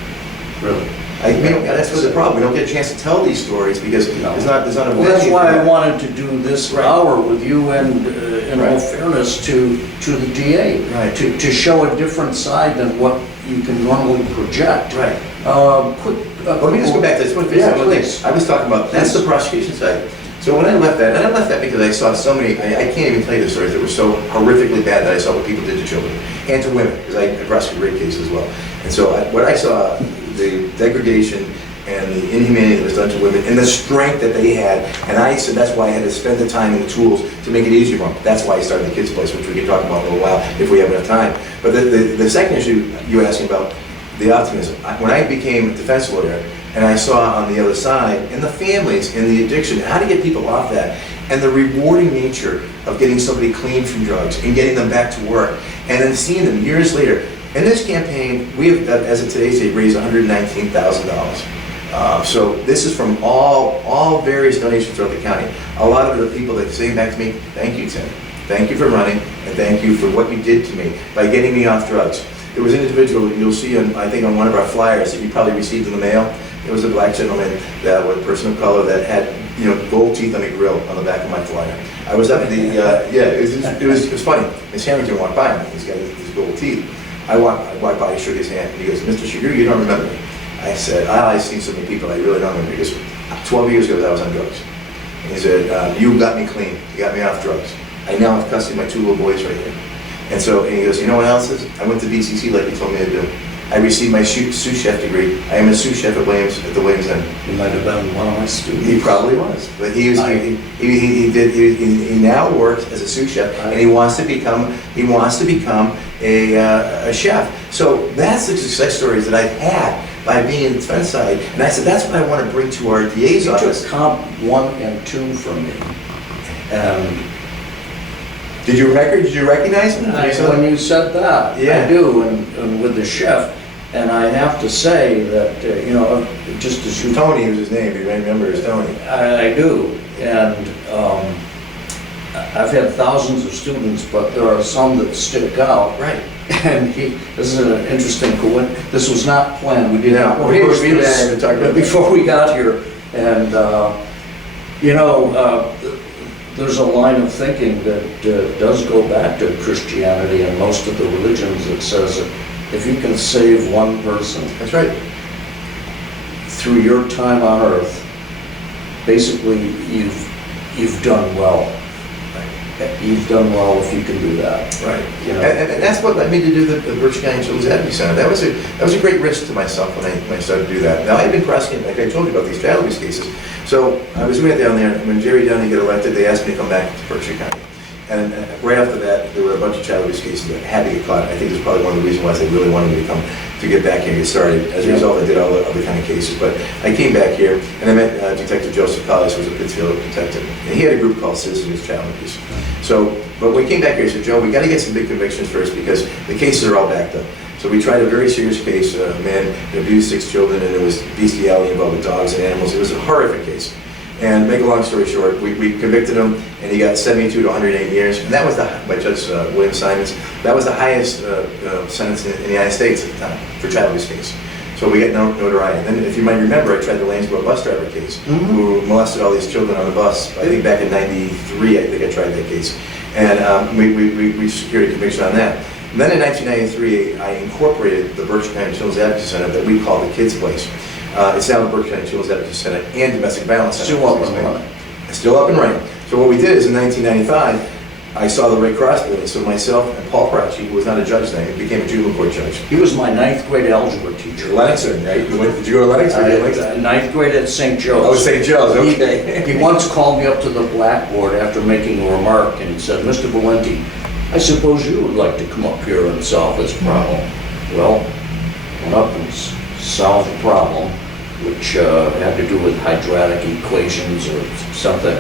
really. That's what's the problem. We don't get a chance to tell these stories because there's not a Well, that's why I wanted to do this hour with you, and in all fairness to the DA, to show a different side than what you can normally project. Right. Let me just go back to this one thing. I was talking about, that's the prosecution side. So when I left that, and I left that because I saw so many, I can't even tell you the stories that were so horrifically bad that I saw what people did to children and to women, because I prosecuted rape cases as well. And so what I saw, the degradation and the inhumanity that was done to women and the strength that they had, and I said that's why I had to spend the time and the tools to make it easier for them. That's why I started the Kids Place, which we can talk about in a little while if we have enough time. But the second issue you were asking about, the optimism. When I became a defense lawyer, and I saw on the other side, and the families, and the addiction, how to get people off that, and the rewarding nature of getting somebody clean from drugs and getting them back to work, and then seeing them years later. In this campaign, we have, as of today's date, raised $119,000. So this is from all various donations throughout the county. A lot of the people that say back to me, thank you, Tim. Thank you for running, and thank you for what you did to me by getting me off drugs. There was an individual you'll see, I think, on one of our flyers that you probably received in the mail. It was a black gentleman, that was a person of color that had, gold teeth on a grill on the back of my flyer. I was up at the, it was funny. Miss Harrington walked by him, he's got his gold teeth. I walked by, he shook his hand, and he goes, Mr. Sugar, you don't remember me. I said, I've seen so many people, I really don't remember, because 12 years ago I was on drugs. And he said, you got me clean, you got me off drugs. I now have custody of my 2 little boys right here. And he goes, you know what else is? I went to BCC like you told me to do. I received my sous chef degree. I am a sous chef at the Williams Inn. He might have been one of my students. He probably was, but he now works as a sous chef, and he wants to become a chef. So that's the success stories that I've had by being in the defense side, and I said that's what I want to bring to our DA's office. You took comp 1 and 2 from me, and Did you recognize him? When you said that, yeah. I do, and with the chef, and I have to say that, just as you... Tony was his name, you may remember as Tony. I do, and I've had thousands of students, but there are some that stick out. Right. And this is an interesting coincidence. This was not planned, we did not rehearse this before we got here, and there's a line of thinking that does go back to Christianity and most of the religions that says that if you can save one person, that's right, through your time on earth, basically you've done well. You've done well if you can do that. Right. And that's what led me to do the Berkshire County Children's Advocacy Center. That was a great risk to myself when I started to do that. Now, I've been prosecuting, like I told you about these child abuse cases. So I was doing it down there, and when Jerry Downey got elected, they asked me to come back to Berkshire County. And right after that, there were a bunch of child abuse cases that had to get caught. I think that's probably one of the reasons why they really wanted me to get back here and get started. As a result, I did all the other kind of cases. But I came back here, and I met Detective Joseph Collis, who was a Pittsfield detective. And he had a group called Citizens Against Child Abuse. But when we came back here, he said, Joe, we got to get some big convictions first because the cases are all backed up. So we tried a very serious case. A man abused 6 children, and there was bestiality involved with dogs and animals. It was a horrific case. And to make a long story short, we convicted him, and he got 72 to 108 years. And that was by Judge William Simons. That was the highest sentence in the United States at the time for child abuse case. So we got notoriety. And then, if you might remember, I tried the Lanesboro bus driver case, who molested all these children on the bus. I think back in '93, I think I tried that case. And we secured a conviction on that. And then in 1993, I incorporated the Berkshire County Children's Advocacy Center that we call the Kids Place. It's now the Berkshire County Children's Advocacy Center and Domestic Violence Center. Still up and running. It's still up and running. So what we did is in 1995, I saw the Red Cross building, so myself and Paul Prachi, who was not a judge then, became a juvenile court judge. He was my 9th grade algebra teacher. Lennoxon, right? Did you go to Lennoxon? 9th grade at St. Joe's. Oh, St. Joe's, okay. He once called me up to the blackboard after making a remark, and he said, "Mr. Valenti, I suppose you would like to come up here and solve this problem." Well, went up and solved the problem, which had to do with hydraulic equations or something.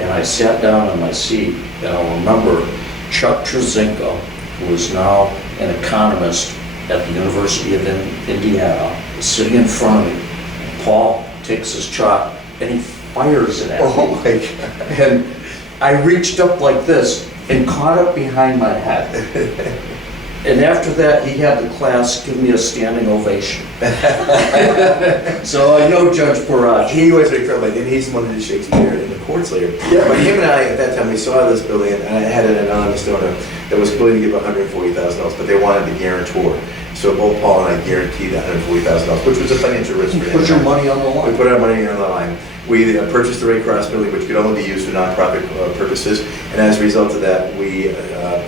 And I sat down in my seat, and I remember Chuck Trzynka, who is now an economist at the University of Indiana, is sitting in front of me. Paul takes his chalk and he fires it at me. Oh my God. And I reached up like this and caught it behind my head. And after that, he had the class give me a standing ovation. So I know Judge Parachi. He was incredible, and he's the one that did Shakespeare in the courts later. Yeah. But him and I, at that time, we saw this building, and I had an anonymous donor that was willing to give $140,000, but they wanted the guarantor. So both Paul and I guaranteed $140,000, which was a financial risk for him. Put your money on the line. We put our money on the line. We purchased the Red Cross building, which could only be used for nonprofit purposes. And as a result of that, we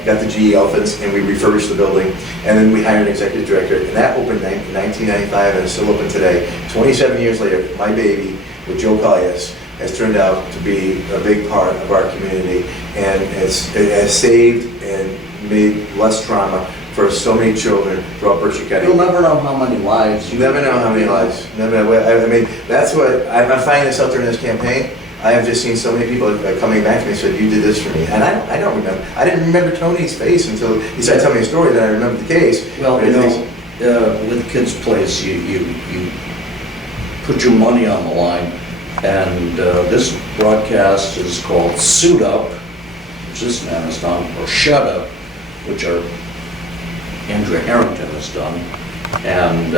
got the GE Elephants and we refurbished the building. And then we hired an executive director. And that opened in 1995 and is still open today. 27 years later, my baby with Joe Callias has turned out to be a big part of our community. And it has saved and made less trauma for so many children throughout Berkshire County. You'll never know how many lives. You never know how many lives. Never know. I mean, that's what I'm finding this out during this campaign. I have just seen so many people coming back to me and said, "You did this for me," and I don't remember. I didn't remember Tony's face until he started telling me a story. Then I remembered the case. Well, you know, with Kids Place, you put your money on the line, and this broadcast is called "Suit Up," which this man has done, or "Shut Up," which are Andrea Harrington has done, and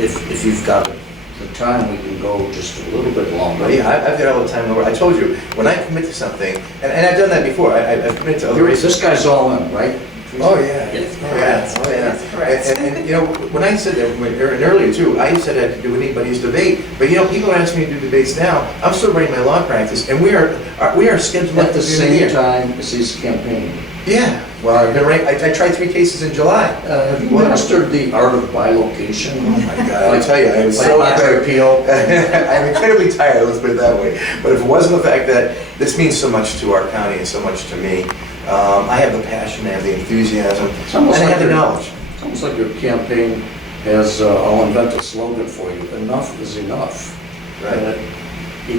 if you've got the time, we can go just a little bit longer. Yeah, I've got all the time in the world. I told you, when I commit to something, and I've done that before, I've committed to other races. This guy's all in, right? Oh, yeah. Yes. Oh, yeah. Oh, yeah. That's correct. And, you know, when I said that, and earlier too, I said I could do anybody's debate, but you know, people are asking me to do debates now. I'm still running my law practice, and we are scheduled At the end of same year. time as he's campaigning. Yeah. Well, I've been I tried 3 cases in July. Have you mastered the art of bilocation? Oh my God! I tell you, I was Like so Master Appeal. I'm incredibly tired. Let's put it that way. But if it wasn't the fact that this means so much to our county and so much to me, I have the passion, I have the enthusiasm, and I have the knowledge. It's almost like your campaign has, I'll invent a slogan for you, "Enough is enough." Right. And you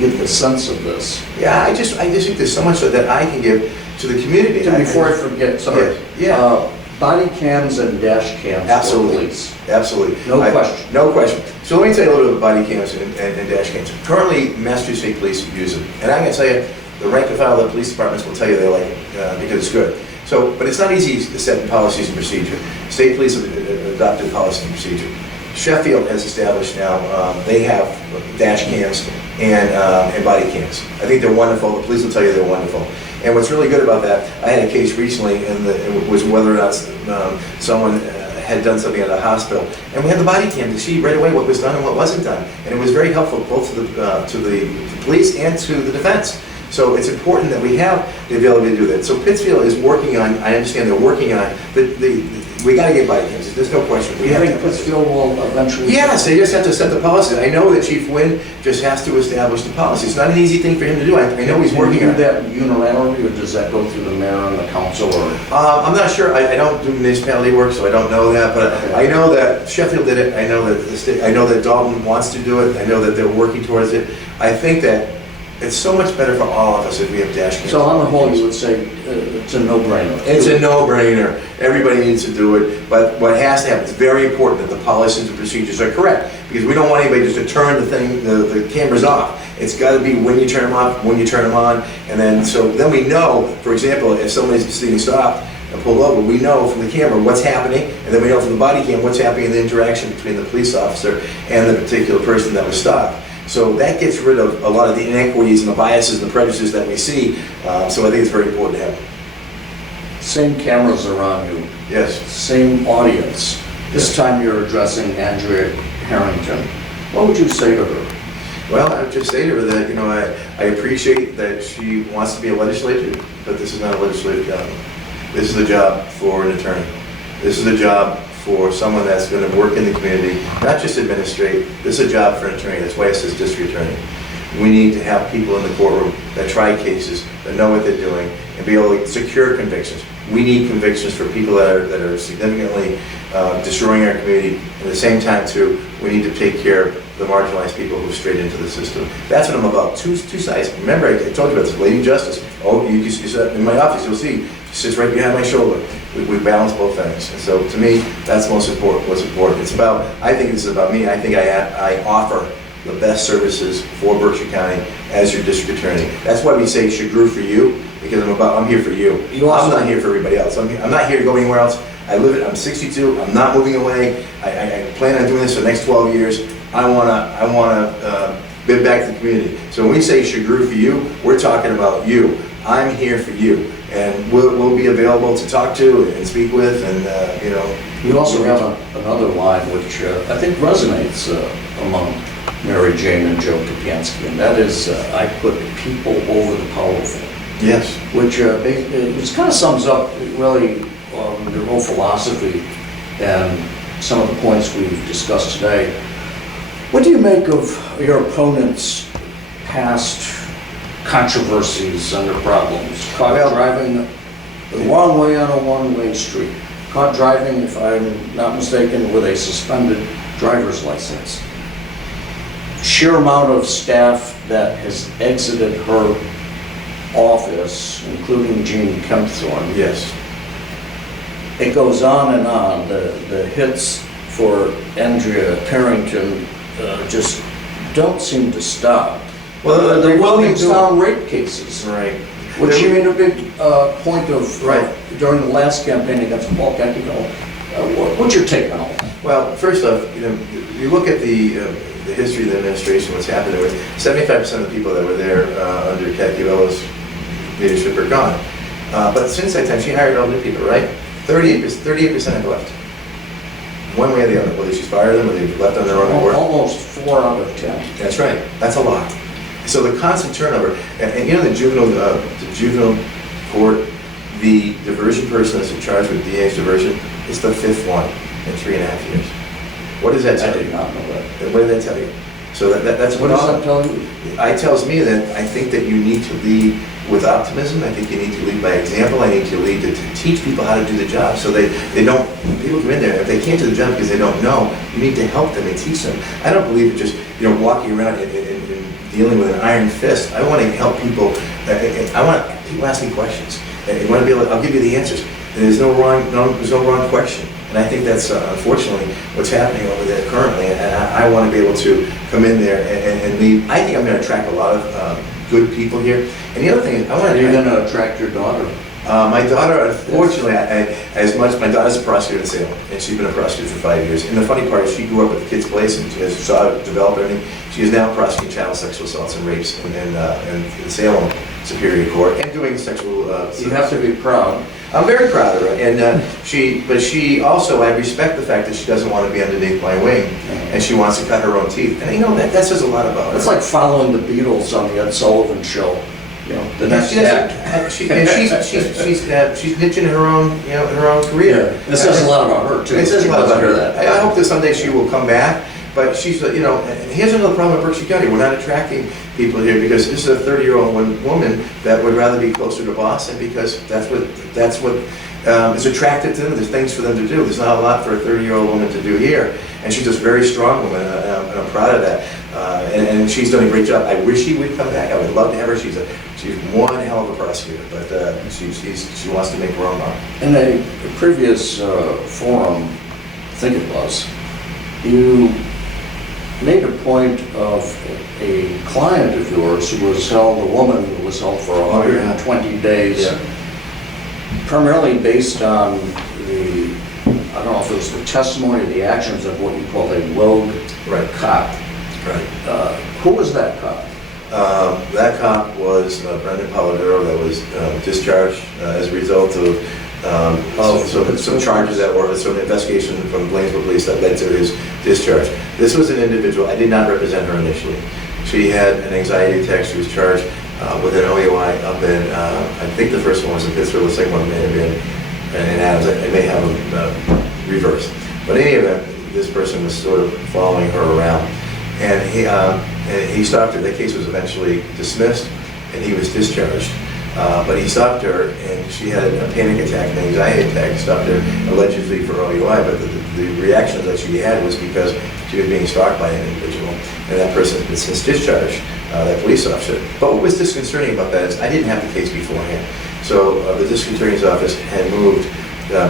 get the sense of this. Yeah, I just think there's so much that I can give to the community. And before I forget, sorry. Yeah. Body cams and dash cams for Absolutely. police. Absolutely. No question. No question. So let me tell you a little bit about body cams and dash cams. Currently, Massachusetts State Police use them. And I'm going to tell you, the rank and file of the police departments will tell you they like it because it's good. So, but it's not easy to set policies and procedure. State police have adopted policy and procedure. Sheffield has established now, they have dash cams and body cams. I think they're wonderful. The police will tell you they're wonderful. And what's really good about that, I had a case recently, and it was whether or not someone had done something at a hospital, and we had the body cam to see right away what was done and what wasn't done, and it was very helpful both to the police and to the defense. So it's important that we have the ability to do that. So Pittsfield is working on, I understand they're working on, we got to get body cams, there's no question. Do you think Pittsfield will eventually? Yes, they just have to set the policy. I know that Chief Wynn just has to establish the policy. It's not an easy thing for him to do. I know he's working on it. that unilaterally, or does that go through the mayor and the council, or? I'm not sure. I don't do municipality work, so I don't know that. But I know that Sheffield did it. I know that the state. I know that Dalton wants to do it. I know that they're working towards it. I think that it's so much better for all of us if we have dash cams. So on the whole, you would say it's a no-brainer? It's a no-brainer. Everybody needs to do it. But what has to happen, it's very important that the policies and procedures are correct, because we don't want anybody just to turn the cameras off. It's got to be when you turn them off, when you turn them on, and then we know, for example, if somebody's being stopped and pulled over, we know from the camera what's happening, and then we know from the body cam what's happening in the interaction between the police officer and the particular person that was stopped. So that gets rid of a lot of the inequities and the biases and the prejudices that we see. So I think it's very important to have. Same cameras are on you, Yes. same audience. This time you're addressing Andrea Harrington. What would you say to her? Well, I would just say to her that, I appreciate that she wants to be a legislator, but this is not a legislative job. This is a job for an attorney. This is a job for someone that's going to work in the community, not just administrate. This is a job for an attorney. That's why it says district attorney. We need to have people in the courtroom that try cases, that know what they're doing, and be able to secure convictions. We need convictions for people that are significantly destroying our community. At the same time, too, we need to take care of the marginalized people who strayed into the system. That's what I'm about. Two sides. Remember, I told you about this Lady Justice. Oh, you sit in my office, you'll see. She sits right behind my shoulder. We balance both things. And so, to me, that's most important. What's important. It's about. I think this is about me. I think I offer the best services for Berkshire County as your district attorney. That's why we say Chagru for you, because I'm here for you. I'm not here for everybody else. I'm not here to go anywhere else. I'm 62. I'm not moving away. I plan on doing this for the next 12 years. I wanna give back to the community. So when we say Chagru for you, we're talking about you. I'm here for you, and we'll be available to talk to and speak with, and You also have another line which I think resonates among Mary Jane and Joe Kapansky, and that is, I put people over the powerful. Yes. Which kind of sums up really your whole philosophy and some of the points we've discussed today. What do you make of your opponent's past controversies and their problems? Caught driving the wrong way on a one-way street. Caught driving, if I'm not mistaken, with a suspended driver's license. Sheer amount of staff that has exited her office, including Jean Kempthorne. Yes. It goes on and on. The hits for Andrea Harrington just don't seem to stop. Well, the Williamstown rape cases, right, which she made a big point of during the last campaign against Paul Keckeville. What's your take on all that? Well, first off, you look at the history of the administration, what's happened with 75% of the people that were there under Keckeville's leadership are gone. But since that time, she hired all new people, right? 38% have left. One way or the other, whether she's fired them or they've left on their own accord. Almost 4 out of 10. That's right. That's a lot. So the constant turnover, and the juvenile court, the diversion person that's in charge with DA's diversion is the 5th one in 3.5 years. What does that tell you? I did not know that. What did that tell you? So that's what does that tell you? It tells me that I think that you need to lead with optimism. I think you need to lead by example. I need to lead to teach people how to do the job so they don't, when people come in there, if they can't do the job because they don't know, you need to help them and teach them. I don't believe in just walking around and dealing with an iron fist. I want to help people. I want people ask me questions. I want to be able to, I'll give you the answers. And there's no wrong question. And I think that's unfortunately what's happening over there currently. And I want to be able to come in there and lead. I think I'm going to attract a lot of good people here. And the other thing is, I want to. You're going to attract your daughter. My daughter, unfortunately, my daughter's a prosecutor in Salem, and she's been a prosecutor for 5 years. And the funny part is, she grew up at the Kids Place and saw it develop everything. She is now prosecuting child sexual assaults and rapes in Salem Superior Court and doing sexual. You have to be proud. I'm very proud of her, and she also, I respect the fact that she doesn't want to be underneath my wing, and she wants to cut her own teeth. And that says a lot about her. It's like following the Beatles on the Ed Sullivan Show. The next act. She's niching her own career. Yeah. It says a lot about her too. It says a lot about her. That. I hope that someday she will come back. But she's, here's another problem at Berkshire County. We're not attracting people here because this is a 30-year-old woman that would rather be closer to Boston because that's what is attractive to them. There's things for them to do. There's not a lot for a 30-year-old woman to do here. And she's just a very strong woman, and I'm proud of that. And she's done a great job. I wish she would come back. I would love to have her. She's one hell of a prosecutor, but she wants to make her own mark. In a previous forum, I think it was, you made a point of a client of yours who was held, a woman who was held for 120 days, primarily based on the, I don't know if it was the testimony or the actions of what you call a rogue cop. Right. Who was that cop? That cop was Brendan Polidoro that was discharged as a result of Some charges that were, some investigation from Blainsville Police that led to his discharge. This was an individual, I did not represent her initially. She had an anxiety attack. She was charged with an OUI up in, I think the first one was in Pittsburgh, the second one may have been in Adams. I may have them reversed. But in any event, this person was sort of following her around. And he stopped her. The case was eventually dismissed, and he was discharged. But he stopped her, and she had a panic attack, an anxiety attack, stopped her allegedly for OUI, but the reaction that she had was because she was being stalked by an individual, and that person was since discharged, that police officer. But what was disconcerting about that is I didn't have the case beforehand. So the district attorney's office had moved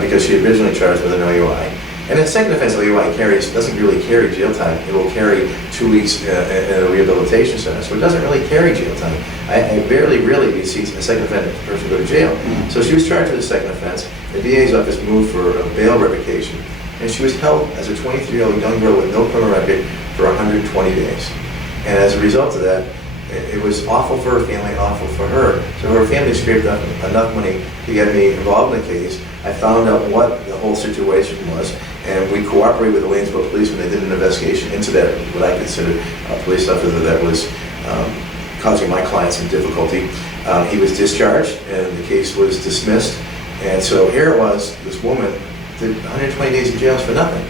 because she had originally charged with an OUI. And a second offense OUI doesn't really carry jail time. It will carry 2 weeks in a rehabilitation center, so it doesn't really carry jail time. I really see a second offense person go to jail. Mm-hmm. So she was charged with a second offense. The DA's office moved for a bail revocation, and she was held as a 23-year-old young girl with no criminal record for 120 days. And as a result of that, it was awful for her family, awful for her. So her family scraped up enough money to get me involved in the case. I found out what the whole situation was, and we cooperated with the Waynesville police when they did an investigation into that, what I considered a police officer that was causing my client some difficulty. He was discharged, and the case was dismissed. And so here it was, this woman did 120 days in jail for nothing.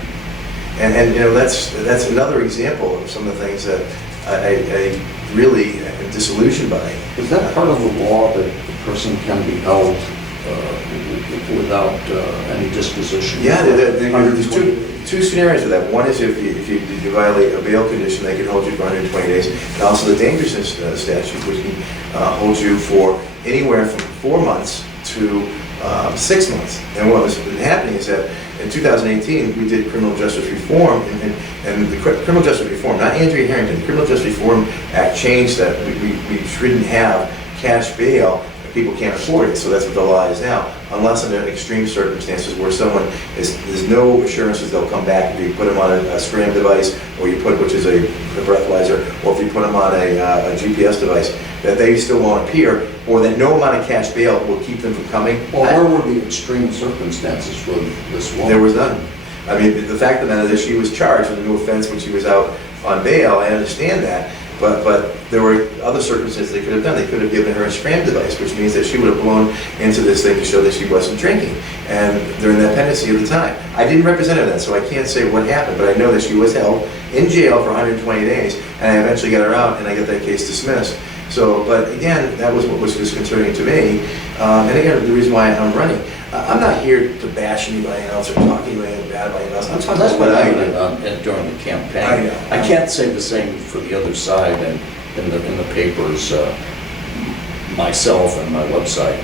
And you know, that's another example of some of the things that I really am disillusioned by. Is that part of the law that the person can be held without any disposition? Yeah, there's two scenarios for that. One is if you violate a bail condition, they can hold you for 120 days. And also the dangerousness statute, which can hold you for anywhere from 4 months to 6 months. And what has been happening is that in 2018, we did criminal justice reform, and the criminal justice reform, not Andrea Harrington, the Criminal Justice Reform Act changed that we shouldn't have cash bail if people can't afford it. So that's what the law is now, unless under extreme circumstances where there's no assurances they'll come back if you put them on a scram device, or you put, which is a breathalyzer, or if you put them on a GPS device, that they still won't appear, or that no amount of cash bail will keep them from coming. Well, where were the extreme circumstances for this woman? There was none. I mean, the fact of the matter is that she was charged with a new offense when she was out on bail. I understand that, but there were other circumstances they could have done. They could have given her a scram device, which means that she would have blown into this thing to show that she wasn't drinking, and during that pendency of the time. I didn't represent her then, so I can't say what happened, but I know that she was held in jail for 120 days, and I eventually got her out, and I got that case dismissed. So, but again, that was what was disconcerting to me. And again, the reason why I'm running. I'm not here to bash anybody else or talk anybody bad about anybody else. I'm talking about what I did during the campaign. I can't say the same for the other side, and in the papers, myself and my website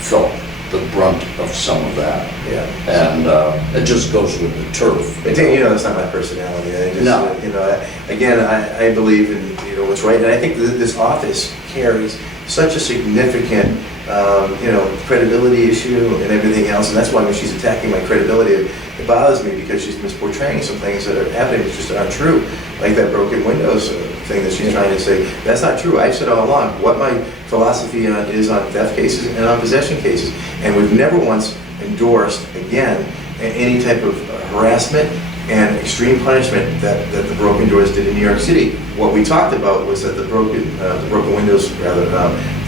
felt the brunt of some of that. Yeah. And it just goes with the turf. You know, that's not my personality. I just, no. You know, again, I believe in what's right, and I think this office carries such a significant credibility issue and everything else, and that's why when she's attacking my credibility, it bothers me, because she's misportraying some things that are happening which just aren't true, like that broken windows thing that she's trying to say. That's not true. I've said all along what my philosophy is on theft cases and on possession cases, and we've never once endorsed, again, any type of harassment and extreme punishment that the broken doors did in New York City. What we talked about was that the broken windows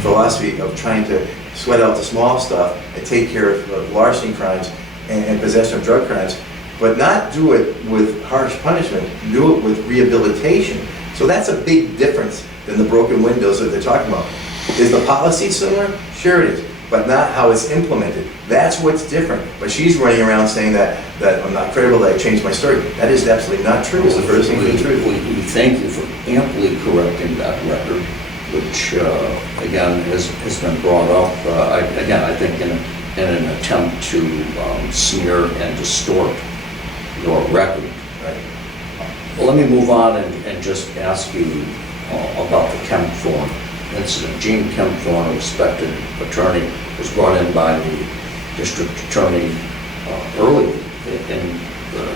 philosophy of trying to sweat out the small stuff and take care of larceny crimes and possession of drug crimes, but not do it with harsh punishment, do it with rehabilitation. So that's a big difference than the broken windows that they're talking about. Is the policy similar? Sure it is, but not how it's implemented. That's what's different. But she's running around saying that I'm not credible, that I changed my story. That is absolutely not true. It's the first thing for the truth. We thank you for amply correcting that record, which again has been brought up. I think in an attempt to smear and distort your record. Right. Well, let me move on and just ask you about the Kempthorne incident. Gene Kempthorne, a respected attorney, was brought in by the district attorney early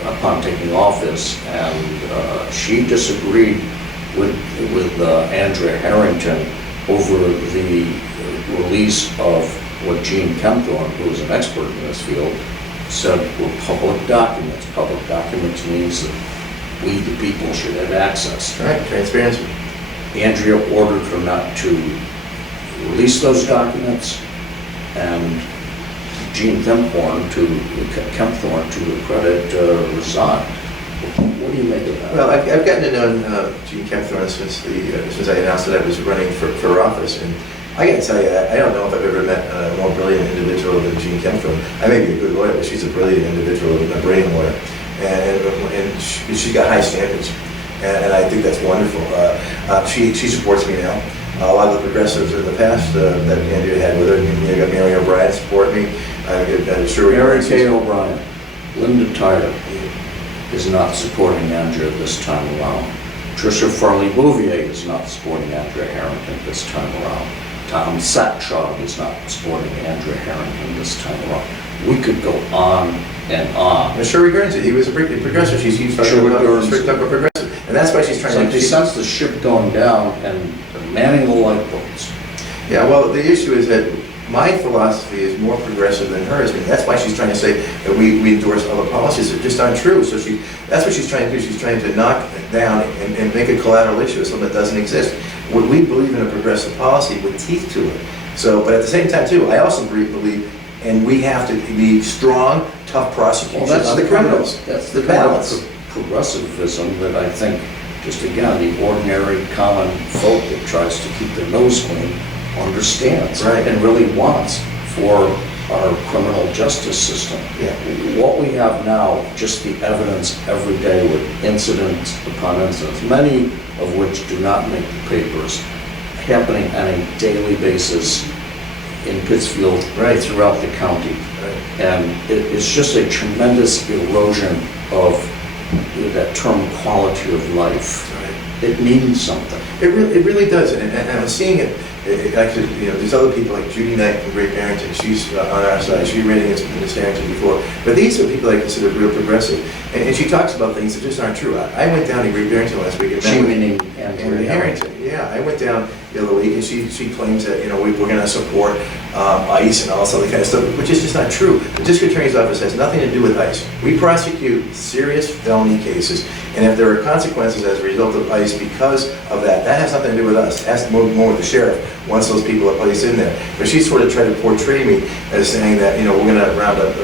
upon taking office, and she disagreed with Andrea Harrington over the release of what Gene Kempthorne, who is an expert in this field, said were public documents. Public documents means that we, the people, should have access. Right, transparency. Andrea ordered her not to release those documents, and Gene Kempthorne, to the credit, resigned. What do you make of that? Well, I've gotten to know Gene Kempthorne since I announced that I was running for office, and I got to tell you, I don't know if I've ever met a more brilliant individual than Gene Kempthorne. I may be a good lawyer, but she's a brilliant individual and a brilliant lawyer, and she's got high standards, and I think that's wonderful. She supports me now. A lot of the progressives in the past that Andrea had with her, you got Mary O'Brien support me. Mary Kay O'Brien, Linda Tyler is not supporting Andrea this time around. Tricia Farley-Bouvier is not supporting Andrea Harrington this time around. Tom Satchov is not supporting Andrea Harrington this time around. We could go on and on. And Sherry Guernsey, he was a progressive. She's Sherry Guernsey. strict up a progressive, and that's why she's trying It's like to. they sense the ship going down and manning the lifeboats. Yeah, well, the issue is that my philosophy is more progressive than hers, and that's why she's trying to say that we endorse other policies that just aren't true. So that's what she's trying to do. She's trying to knock it down and make a collateral issue of something that doesn't exist. We believe in a progressive policy with teeth to it. So, but at the same time, too, I also believe, and we have to be strong, tough prosecution on the criminals. That's the the kind balance. of progressivism that I think, just again, the ordinary common folk that tries to keep their nose clean understands Right. and really wants for our criminal justice system. Yeah. What we have now, just the evidence every day with incidents upon incidents, many of which do not make the papers, happening on a daily basis in Pittsfield, Right. throughout the county. Right. And it's just a tremendous erosion of that term quality of life. Right. It means something. It really does, and I'm seeing it. Actually, there's other people like Judy Knight from Great Barrington. She's on our side. She's ran against Ms. Harrington before. But these are people I consider real progressive. And she talks about things that just aren't true. I went down to Great Barrington last week and met She with meaning Andrea Andrea Harrington. Yeah, I went down the other week, and she claims that we're going to support ICE and all this other kind of stuff, which is just not true. The district attorney's office has nothing to do with ICE. We prosecute serious felony cases, and if there are consequences as a result of ICE because of that, that has nothing to do with us. It has to move more with the sheriff once those people are placed in there. But she sort of tried to portray me as saying that we're going to round up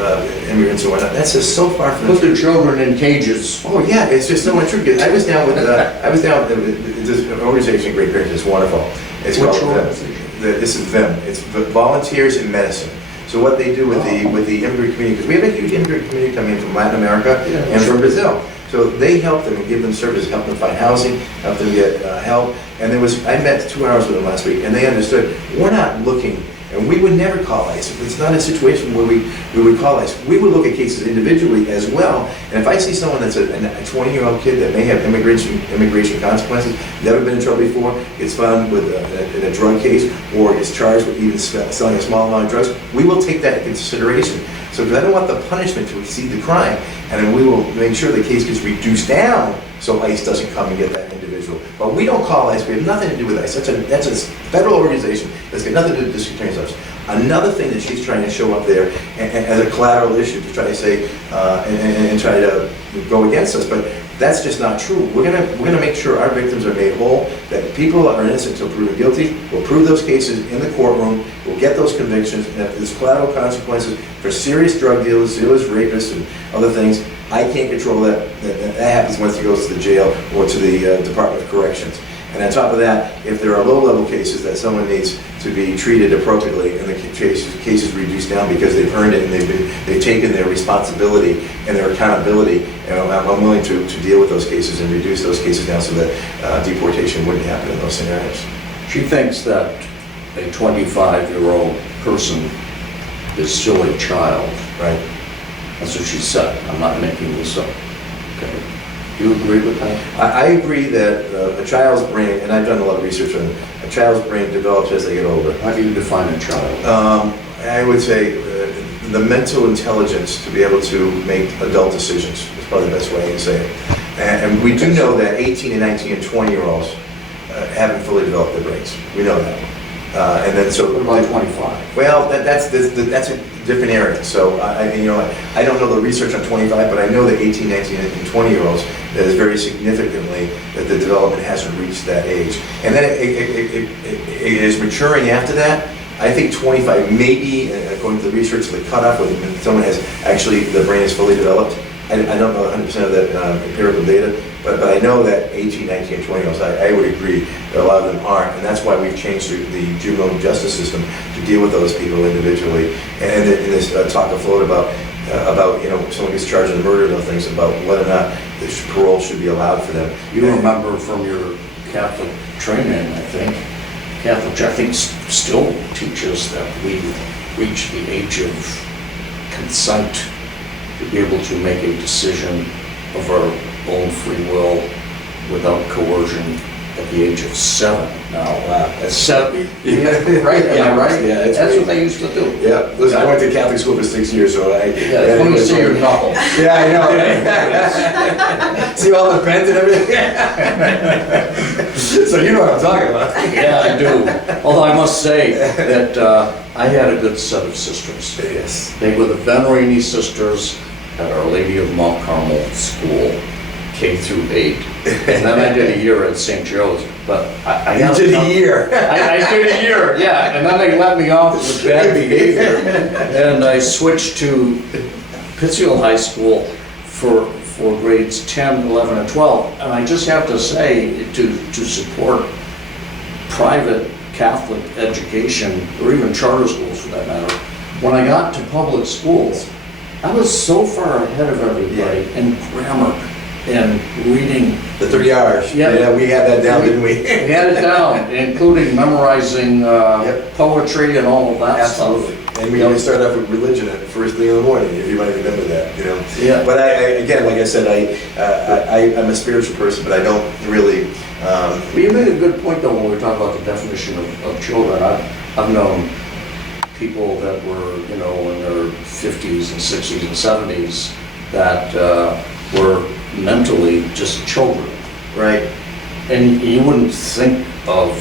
immigrants and whatnot. That's just so far from the Put truth. the children in cages. Oh yeah, it's just so untrue. I was down with this organization, Great Barrington. It's wonderful. It's Which called organization? This is VIM. It's Volunteers in Medicine. So what they do with the immigrant community, because we have a huge immigrant community coming in from Latin America and from Brazil. So they help them and give them services, help them find housing, help them get help. And I met 2 hours with them last week, and they understood we're not looking. And we would never call ICE. It's not a situation where we would call ICE. We would look at cases individually as well. And if I see someone that's a 20-year-old kid that may have immigration consequences, never been in trouble before, gets found with in a drug case, or gets charged with even selling a small amount of drugs, we will take that into consideration. So because I don't want the punishment to exceed the crime, and then we will make sure the case gets reduced down so ICE doesn't come and get that individual. But we don't call ICE. We have nothing to do with ICE. That's a federal organization that's got nothing to do with the district attorney's office. Another thing that she's trying to show up there as a collateral issue to try to say and try to go against us, but that's just not true. We're gonna make sure our victims are made whole, that people are innocent until proven guilty. We'll prove those cases in the courtroom. We'll get those convictions, and if there's collateral consequences for serious drug dealers, rapists, and other things, I can't control that. That happens once he goes to the jail or to the Department of Corrections. And on top of that, if there are low-level cases that someone needs to be treated appropriately and the cases reduced down because they've earned it and they've taken their responsibility and their accountability, I'm willing to deal with those cases and reduce those cases down so that deportation wouldn't happen in those scenarios. She thinks that a 25-year-old person is still a child. Right. That's what she said. I'm not making this up. Okay. Do you agree with that? I agree that a child's brain, and I've done a lot of research on it, a child's brain develops as they get older. How do you define a child? I would say the mental intelligence to be able to make adult decisions is probably the best way to say it. And we do know that 18 and 19 and 20-year-olds haven't fully developed their brains. We know that. And then so. What about 25? Well, that's a different area. So I don't know the research on 25, but I know that 18, 19, and 20-year-olds, that is very significantly that the development hasn't reached that age. And then it is maturing after that. I think 25, maybe, according to the research, the cutoff when someone has actually, the brain is fully developed. I don't know 100% of that empirical data, but I know that 18, 19, and 20-year-olds, I would agree that a lot of them aren't, and that's why we've changed the juvenile justice system to deal with those people individually. And in this talk afloat about someone gets charged with murder and those things, about whether or not this parole should be allowed for them. You remember from your Catholic training, I think, Catholic Church, I think still teaches that we reach the age of consent to be able to make a decision of our own free will without coercion at the age of 7. Now, at 7, right? Am I right? Yeah, that's what they used to do. Yeah, listen, I went to Catholic school for 6 years, so Yeah, when you see your knuckles. Yeah, I know. See all the bends and everything? So you know what I'm talking about. Yeah, I do. Although I must say that I had a good set of sisters. Yes. They were the Venerini sisters at Our Lady of Mount Carmel School, K through 8. And then I did a year at St. Joe's. But I You did a year. I did a year, yeah. And then they let me off with bad behavior. And I switched to Pittsfield High School for grades 10, 11, and 12. And I just have to say, to support private Catholic education, or even charter schools for that matter, when I got to public schools, I was so far ahead of everybody in grammar and reading. The 3 R's. Yeah. Yeah, we had that down, didn't we? We had it down, including memorizing poetry and all of that Absolutely. stuff. And we started off with religion at the first thing in the morning, if you might remember that, Yeah. But again, like I said, I'm a spiritual person, but I don't really. Well, you made a good point though when we talk about the definition of children. I've known people that were, in their 50s and 60s and 70s that were mentally just children. Right. And you wouldn't think of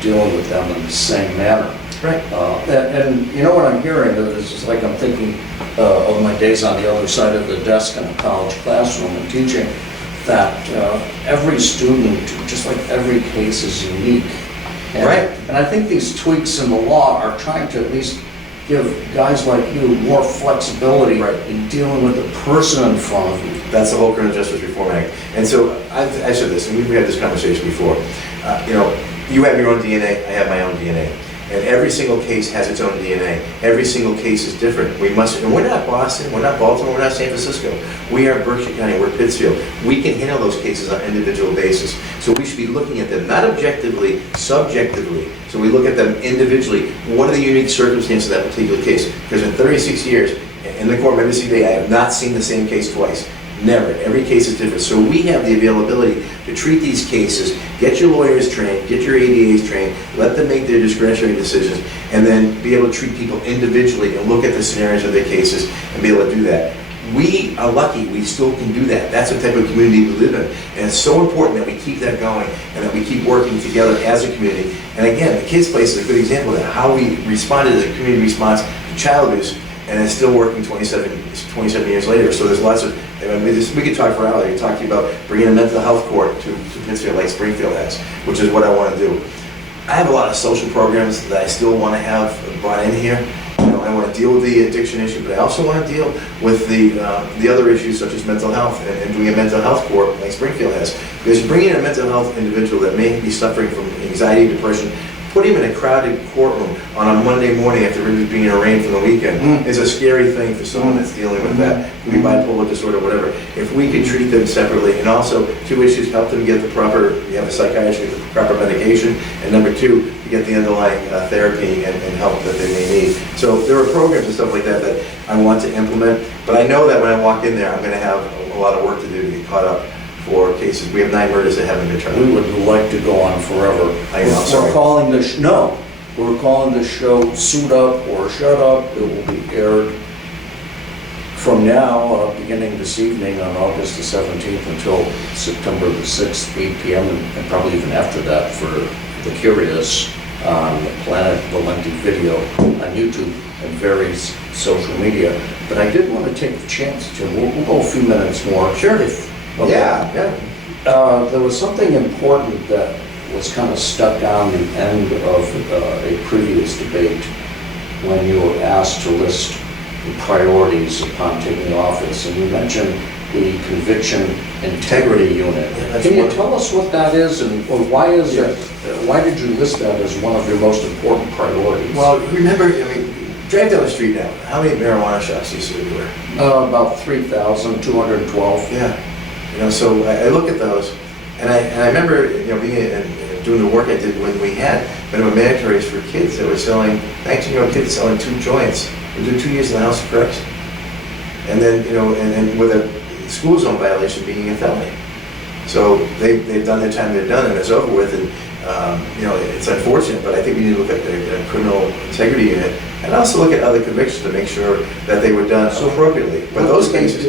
dealing with them in the same manner. Right. And you know what I'm hearing? It's just like I'm thinking of my days on the other side of the desk in a college classroom and teaching, that every student, just like every case, is unique. And, Right. And I think these tweaks in the law are trying to at least give guys like you more flexibility in dealing with the person in front of you. That's the whole Criminal Justice Reform Act. And so I said this, and we've had this conversation before. You have your own DNA, I have my own DNA. And every single case has its own DNA. Every single case is different. And we're not Boston, we're not Baltimore, we're not San Francisco. We are Berkshire County, we're Pittsfield. We can handle those cases on an individual basis. So we should be looking at them, not objectively, subjectively. So we look at them individually. What are the unique circumstances of that particular case? Because in 36 years, in the court of every single day, I have not seen the same case twice. Never. Every case is different. So we have the availability to treat these cases, get your lawyers trained, get your ADAs trained, let them make their discretionary decisions, and then be able to treat people individually and look at the scenarios of their cases and be able to do that. We are lucky we still can do that. That's the type of community we live in. And it's so important that we keep that going and that we keep working together as a community. And again, the Kids Place is a good example of that, how we responded as a community response to child abuse, and it's still working 27 years later. So there's lots of, we could talk for hours. I could talk to you about bringing a mental health court to Pittsfield like Springfield has, which is what I want to do. I have a lot of social programs that I still want to have brought in here. I want to deal with the addiction issue, but I also want to deal with the other issues such as mental health and doing a mental health court like Springfield has. Because you bring in a mental health individual that may be suffering from anxiety, depression, put him in a crowded courtroom on a Monday morning after really being in a rain from the weekend is a scary thing for someone that's dealing with that. Could be bipolar disorder, whatever. If we could treat them separately, and also 2 issues, help them get the proper, you have a psychiatrist, get the proper medication, and number 2, to get the underlying therapy and help that they may need. So there are programs and stuff like that that I want to implement, but I know that when I walk in there, I'm going to have a lot of work to do to get caught up for cases. We have 9 murders that haven't been tried. We would like to go on forever. I know, sorry. We're calling the show Suit Up or Shut Up. It will be aired from now, beginning this evening on August the 17th until September the 6th, 8 p.m., and probably even after that for the curious. on Planet Valenti Video on YouTube and various social media. But I did want to take the chance, Jim, we'll go a few minutes more. Sure. Okay. Yeah. There was something important that was kind of stuck on the end of a previous debate when you were asked to list the priorities upon taking office, and you mentioned the Conviction Integrity Unit. Can you tell us what that is, and or why is it? Why did you list that as one of your most important priorities? Well, remember, drive down the street now. How many marijuana shops do you see everywhere? About 3,212. Yeah. So I look at those, and I remember, doing the work I did when we had minimum mandatories for kids that were selling, 19-year-old kids selling 2 joints. We do 2 years in the House of Correction. And then, and with a school zone violation being a felony. So they've done their time, they're done, and it's over with. And it's unfortunate, but I think we need to look at the criminal integrity unit and also look at other convictions to make sure that they were done appropriately. But those cases,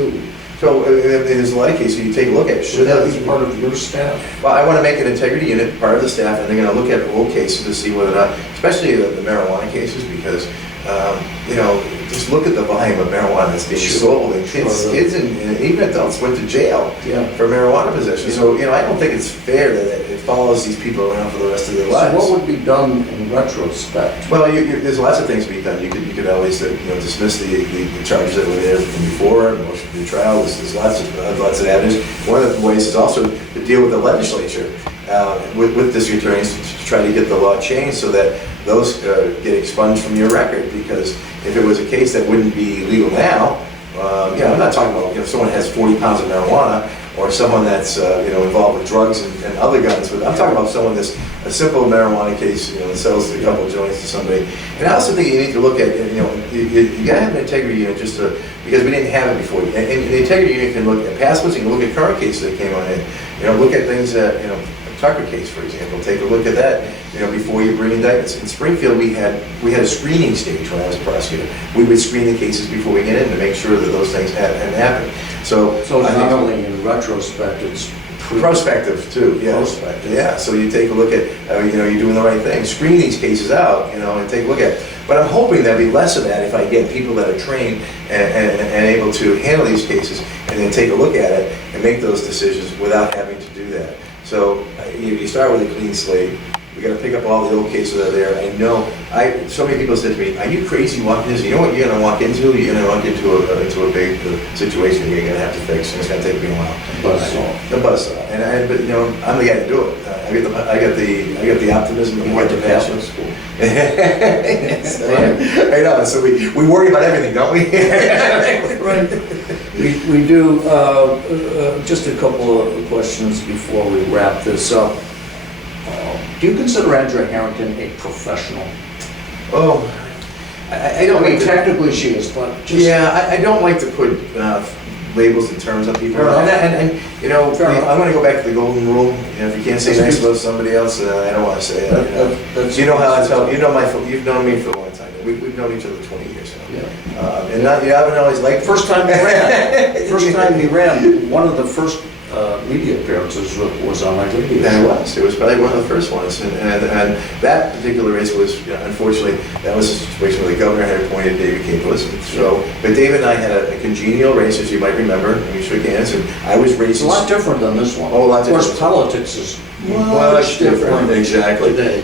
there's a lot of cases you take a look at. Should that be part of your staff? Well, I want to make an integrity unit part of the staff, and they're going to look at old cases to see whether or not, especially the marijuana cases, because just look at the volume of marijuana that's being sold, and kids and even adults went to jail for marijuana possession. So I don't think it's fair that it follows these people around for the rest of their lives. So what would be done in retrospect? Well, there's lots of things to be done. You could always dismiss the charges that were there from before, motion to trial. There's lots of avenues. One of the ways is also to deal with the legislature with district attorneys to try to get the law changed so that those get expunged from your record, because if it was a case that wouldn't be legal now, I'm not talking about if someone has 40 pounds of marijuana or someone that's involved with drugs and other guns, but I'm talking about someone that's a simple marijuana case, that sells a couple of joints to somebody. And I also think you need to look at, you gotta have an integrity unit because we didn't have it before. And the integrity unit can look at past ones, you can look at current cases that came on in, look at things that, Tucker case, for example, take a look at that, before you bring indictments. In Springfield, we had a screening stage when I was a prosecutor. We would screen the cases before we get in to make sure that those things hadn't happened. So not only in retrospect, it's prospective too. Yeah. Prospective. Yeah. So you take a look at, you're doing the right thing. Screen these cases out, and take a look at it. But I'm hoping there'll be less of that if I get people that are trained and able to handle these cases and then take a look at it and make those decisions without having to do that. So you start with a clean slate. We got to pick up all the old cases that are there. I know, so many people said to me, "Are you crazy walking this? You know what you're going to walk into? You're going to walk into a big situation you're going to have to fix, and it's going to take me a while." The buzzsaw. But I'm the guy to do it. I got the optimism and the passion. I know. So we worry about everything, don't we? Right. We do. Just a couple of questions before we wrap this up. Do you consider Andrea Harrington a professional? Oh, I don't. I mean, technically she is, but just... I don't like to put labels and terms on people. And I'm going to go back to the golden rule. If you can't say nice about somebody else, I don't want to say it. You know how that's helped. You've known me for a long time. We've known each other 20 years now. Yeah. And not, I haven't always liked. First time he ran, one of the first media appearances was on my radio show. It was probably one of the first ones, and that particular race was, unfortunately, that was a situation where the governor had appointed David Capeless. So, but David and I had a congenial race, as you might remember, and we shook hands, and I was racing. It's a lot different than this one. Oh, a lot different. Of course, politics is much different. Exactly. Today.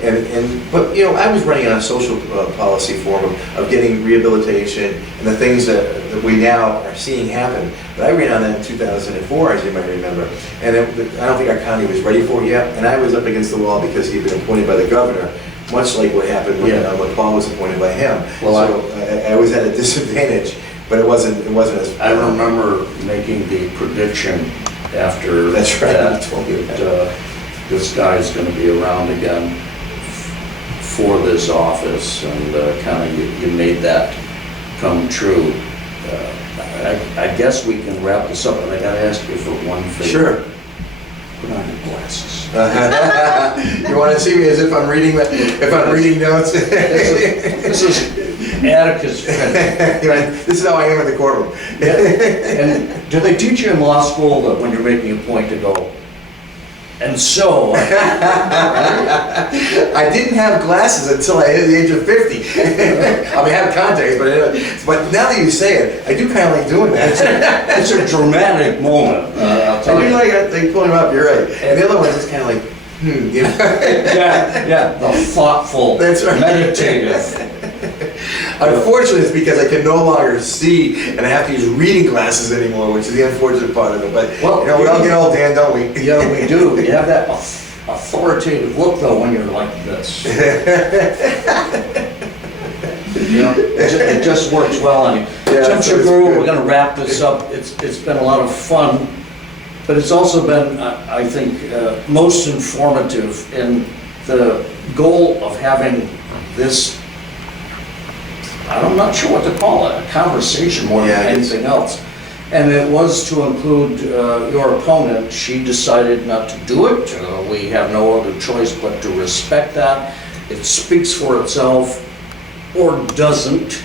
But I was running on a social policy form of getting rehabilitation and the things that we now are seeing happen. But I ran on that in 2004, as you might remember, and I don't think our county was ready for it yet. And I was up against the wall because he'd been appointed by the governor, much like what happened when Paul was appointed by him. Well, so I was at a disadvantage, but it wasn't as. I remember making the prediction after That's right. that this guy's going to be around again for this office, and kind of you made that come true. I guess we can wrap this up, and I got to ask you for one favor. Sure. Put on your glasses. You want to see me as if I'm reading notes? This is Atticus. This is how I am in the courtroom. And do they teach you in law school that when you're making a point to go, And so, I didn't have glasses until I hit the age of 50. I mean, I have contacts, but now that you say it, I do kind of like doing that. it's a dramatic moment, I'll I tell do you. like pulling them up, you're right. And the other one's just kind of like, you know? Yeah, the thoughtful, That's right. meditative. Unfortunately, it's because I can no longer see, and I have to use reading glasses anymore, which is the unfortunate part of it. But, Well, you know, we all get old, Dan, don't we? Yeah, we do. You have that authoritative look, though, when you're like this. You know, it just works well on you. Yeah, Tim so it's Shagru, good. we're gonna wrap this up. It's been a lot of fun, but it's also been, I think, most informative in the goal of having this, I'm not sure what to call it, a conversation more than Yeah, it is. anything else. And it was to include your opponent. She decided not to do it. We have no other choice but to respect that. It speaks for itself or doesn't.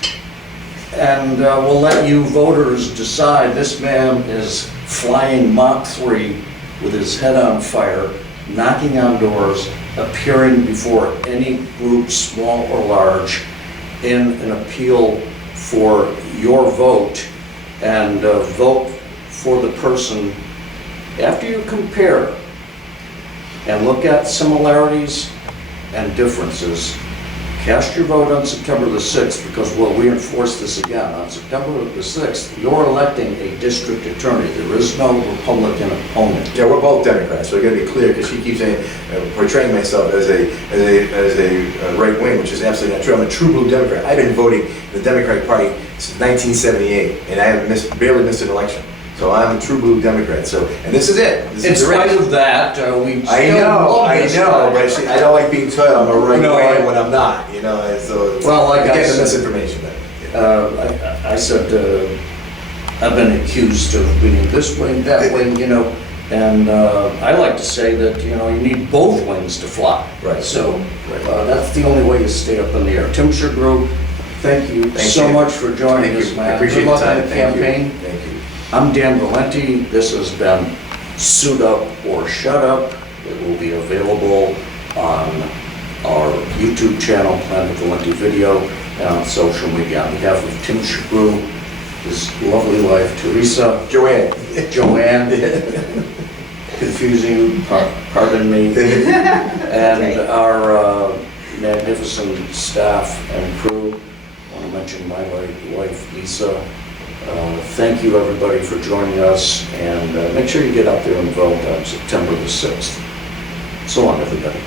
And we'll let you voters decide. This man is flying Mach 3 with his head on fire, knocking on doors, appearing before any group, small or large, in an appeal for your vote, and vote for the person after you compare and look at similarities and differences. Cast your vote on September the 6th, because we'll reinforce this again. On September the 6th, you're electing a district attorney. There is no Republican opponent. Yeah, we're both Democrats, so I gotta be clear, because she keeps saying, portraying myself as a right wing, which is absolutely not true. I'm a true blue Democrat. I've been voting in the Democratic Party since 1978, and I have barely missed an election. So I'm a true blue Democrat. So, and this is it. This In is the spite race. of that, we I still know, love I this know, guy. but see, I don't like being told I'm a right No, wing I- when I'm not, you know, and so. Well, like I get the said- misinformation then. I said, I've been accused of being this wing, that wing, you know, and I like to say that, you know, you need both wings to fly. Right. So that's the only way you stay up in the air. Tim Shagru, thank you Thank so you. much for joining Thank us, you. man. I appreciate Good luck the in time. the Thank you. campaign. Thank you. I'm Dan Valenti. This has been Suit Up or Shut Up. It will be available on our YouTube channel, Planet Valenti Video, and on social media. On behalf of Tim Shagru, his lovely wife, Teresa, Joanne. Joanne, confusing you, pardon me, and our magnificent staff and crew. I want to mention my wife, Lisa. Thank you, everybody, for joining us, and make sure you get out there and vote on September the 6th. So long, everybody.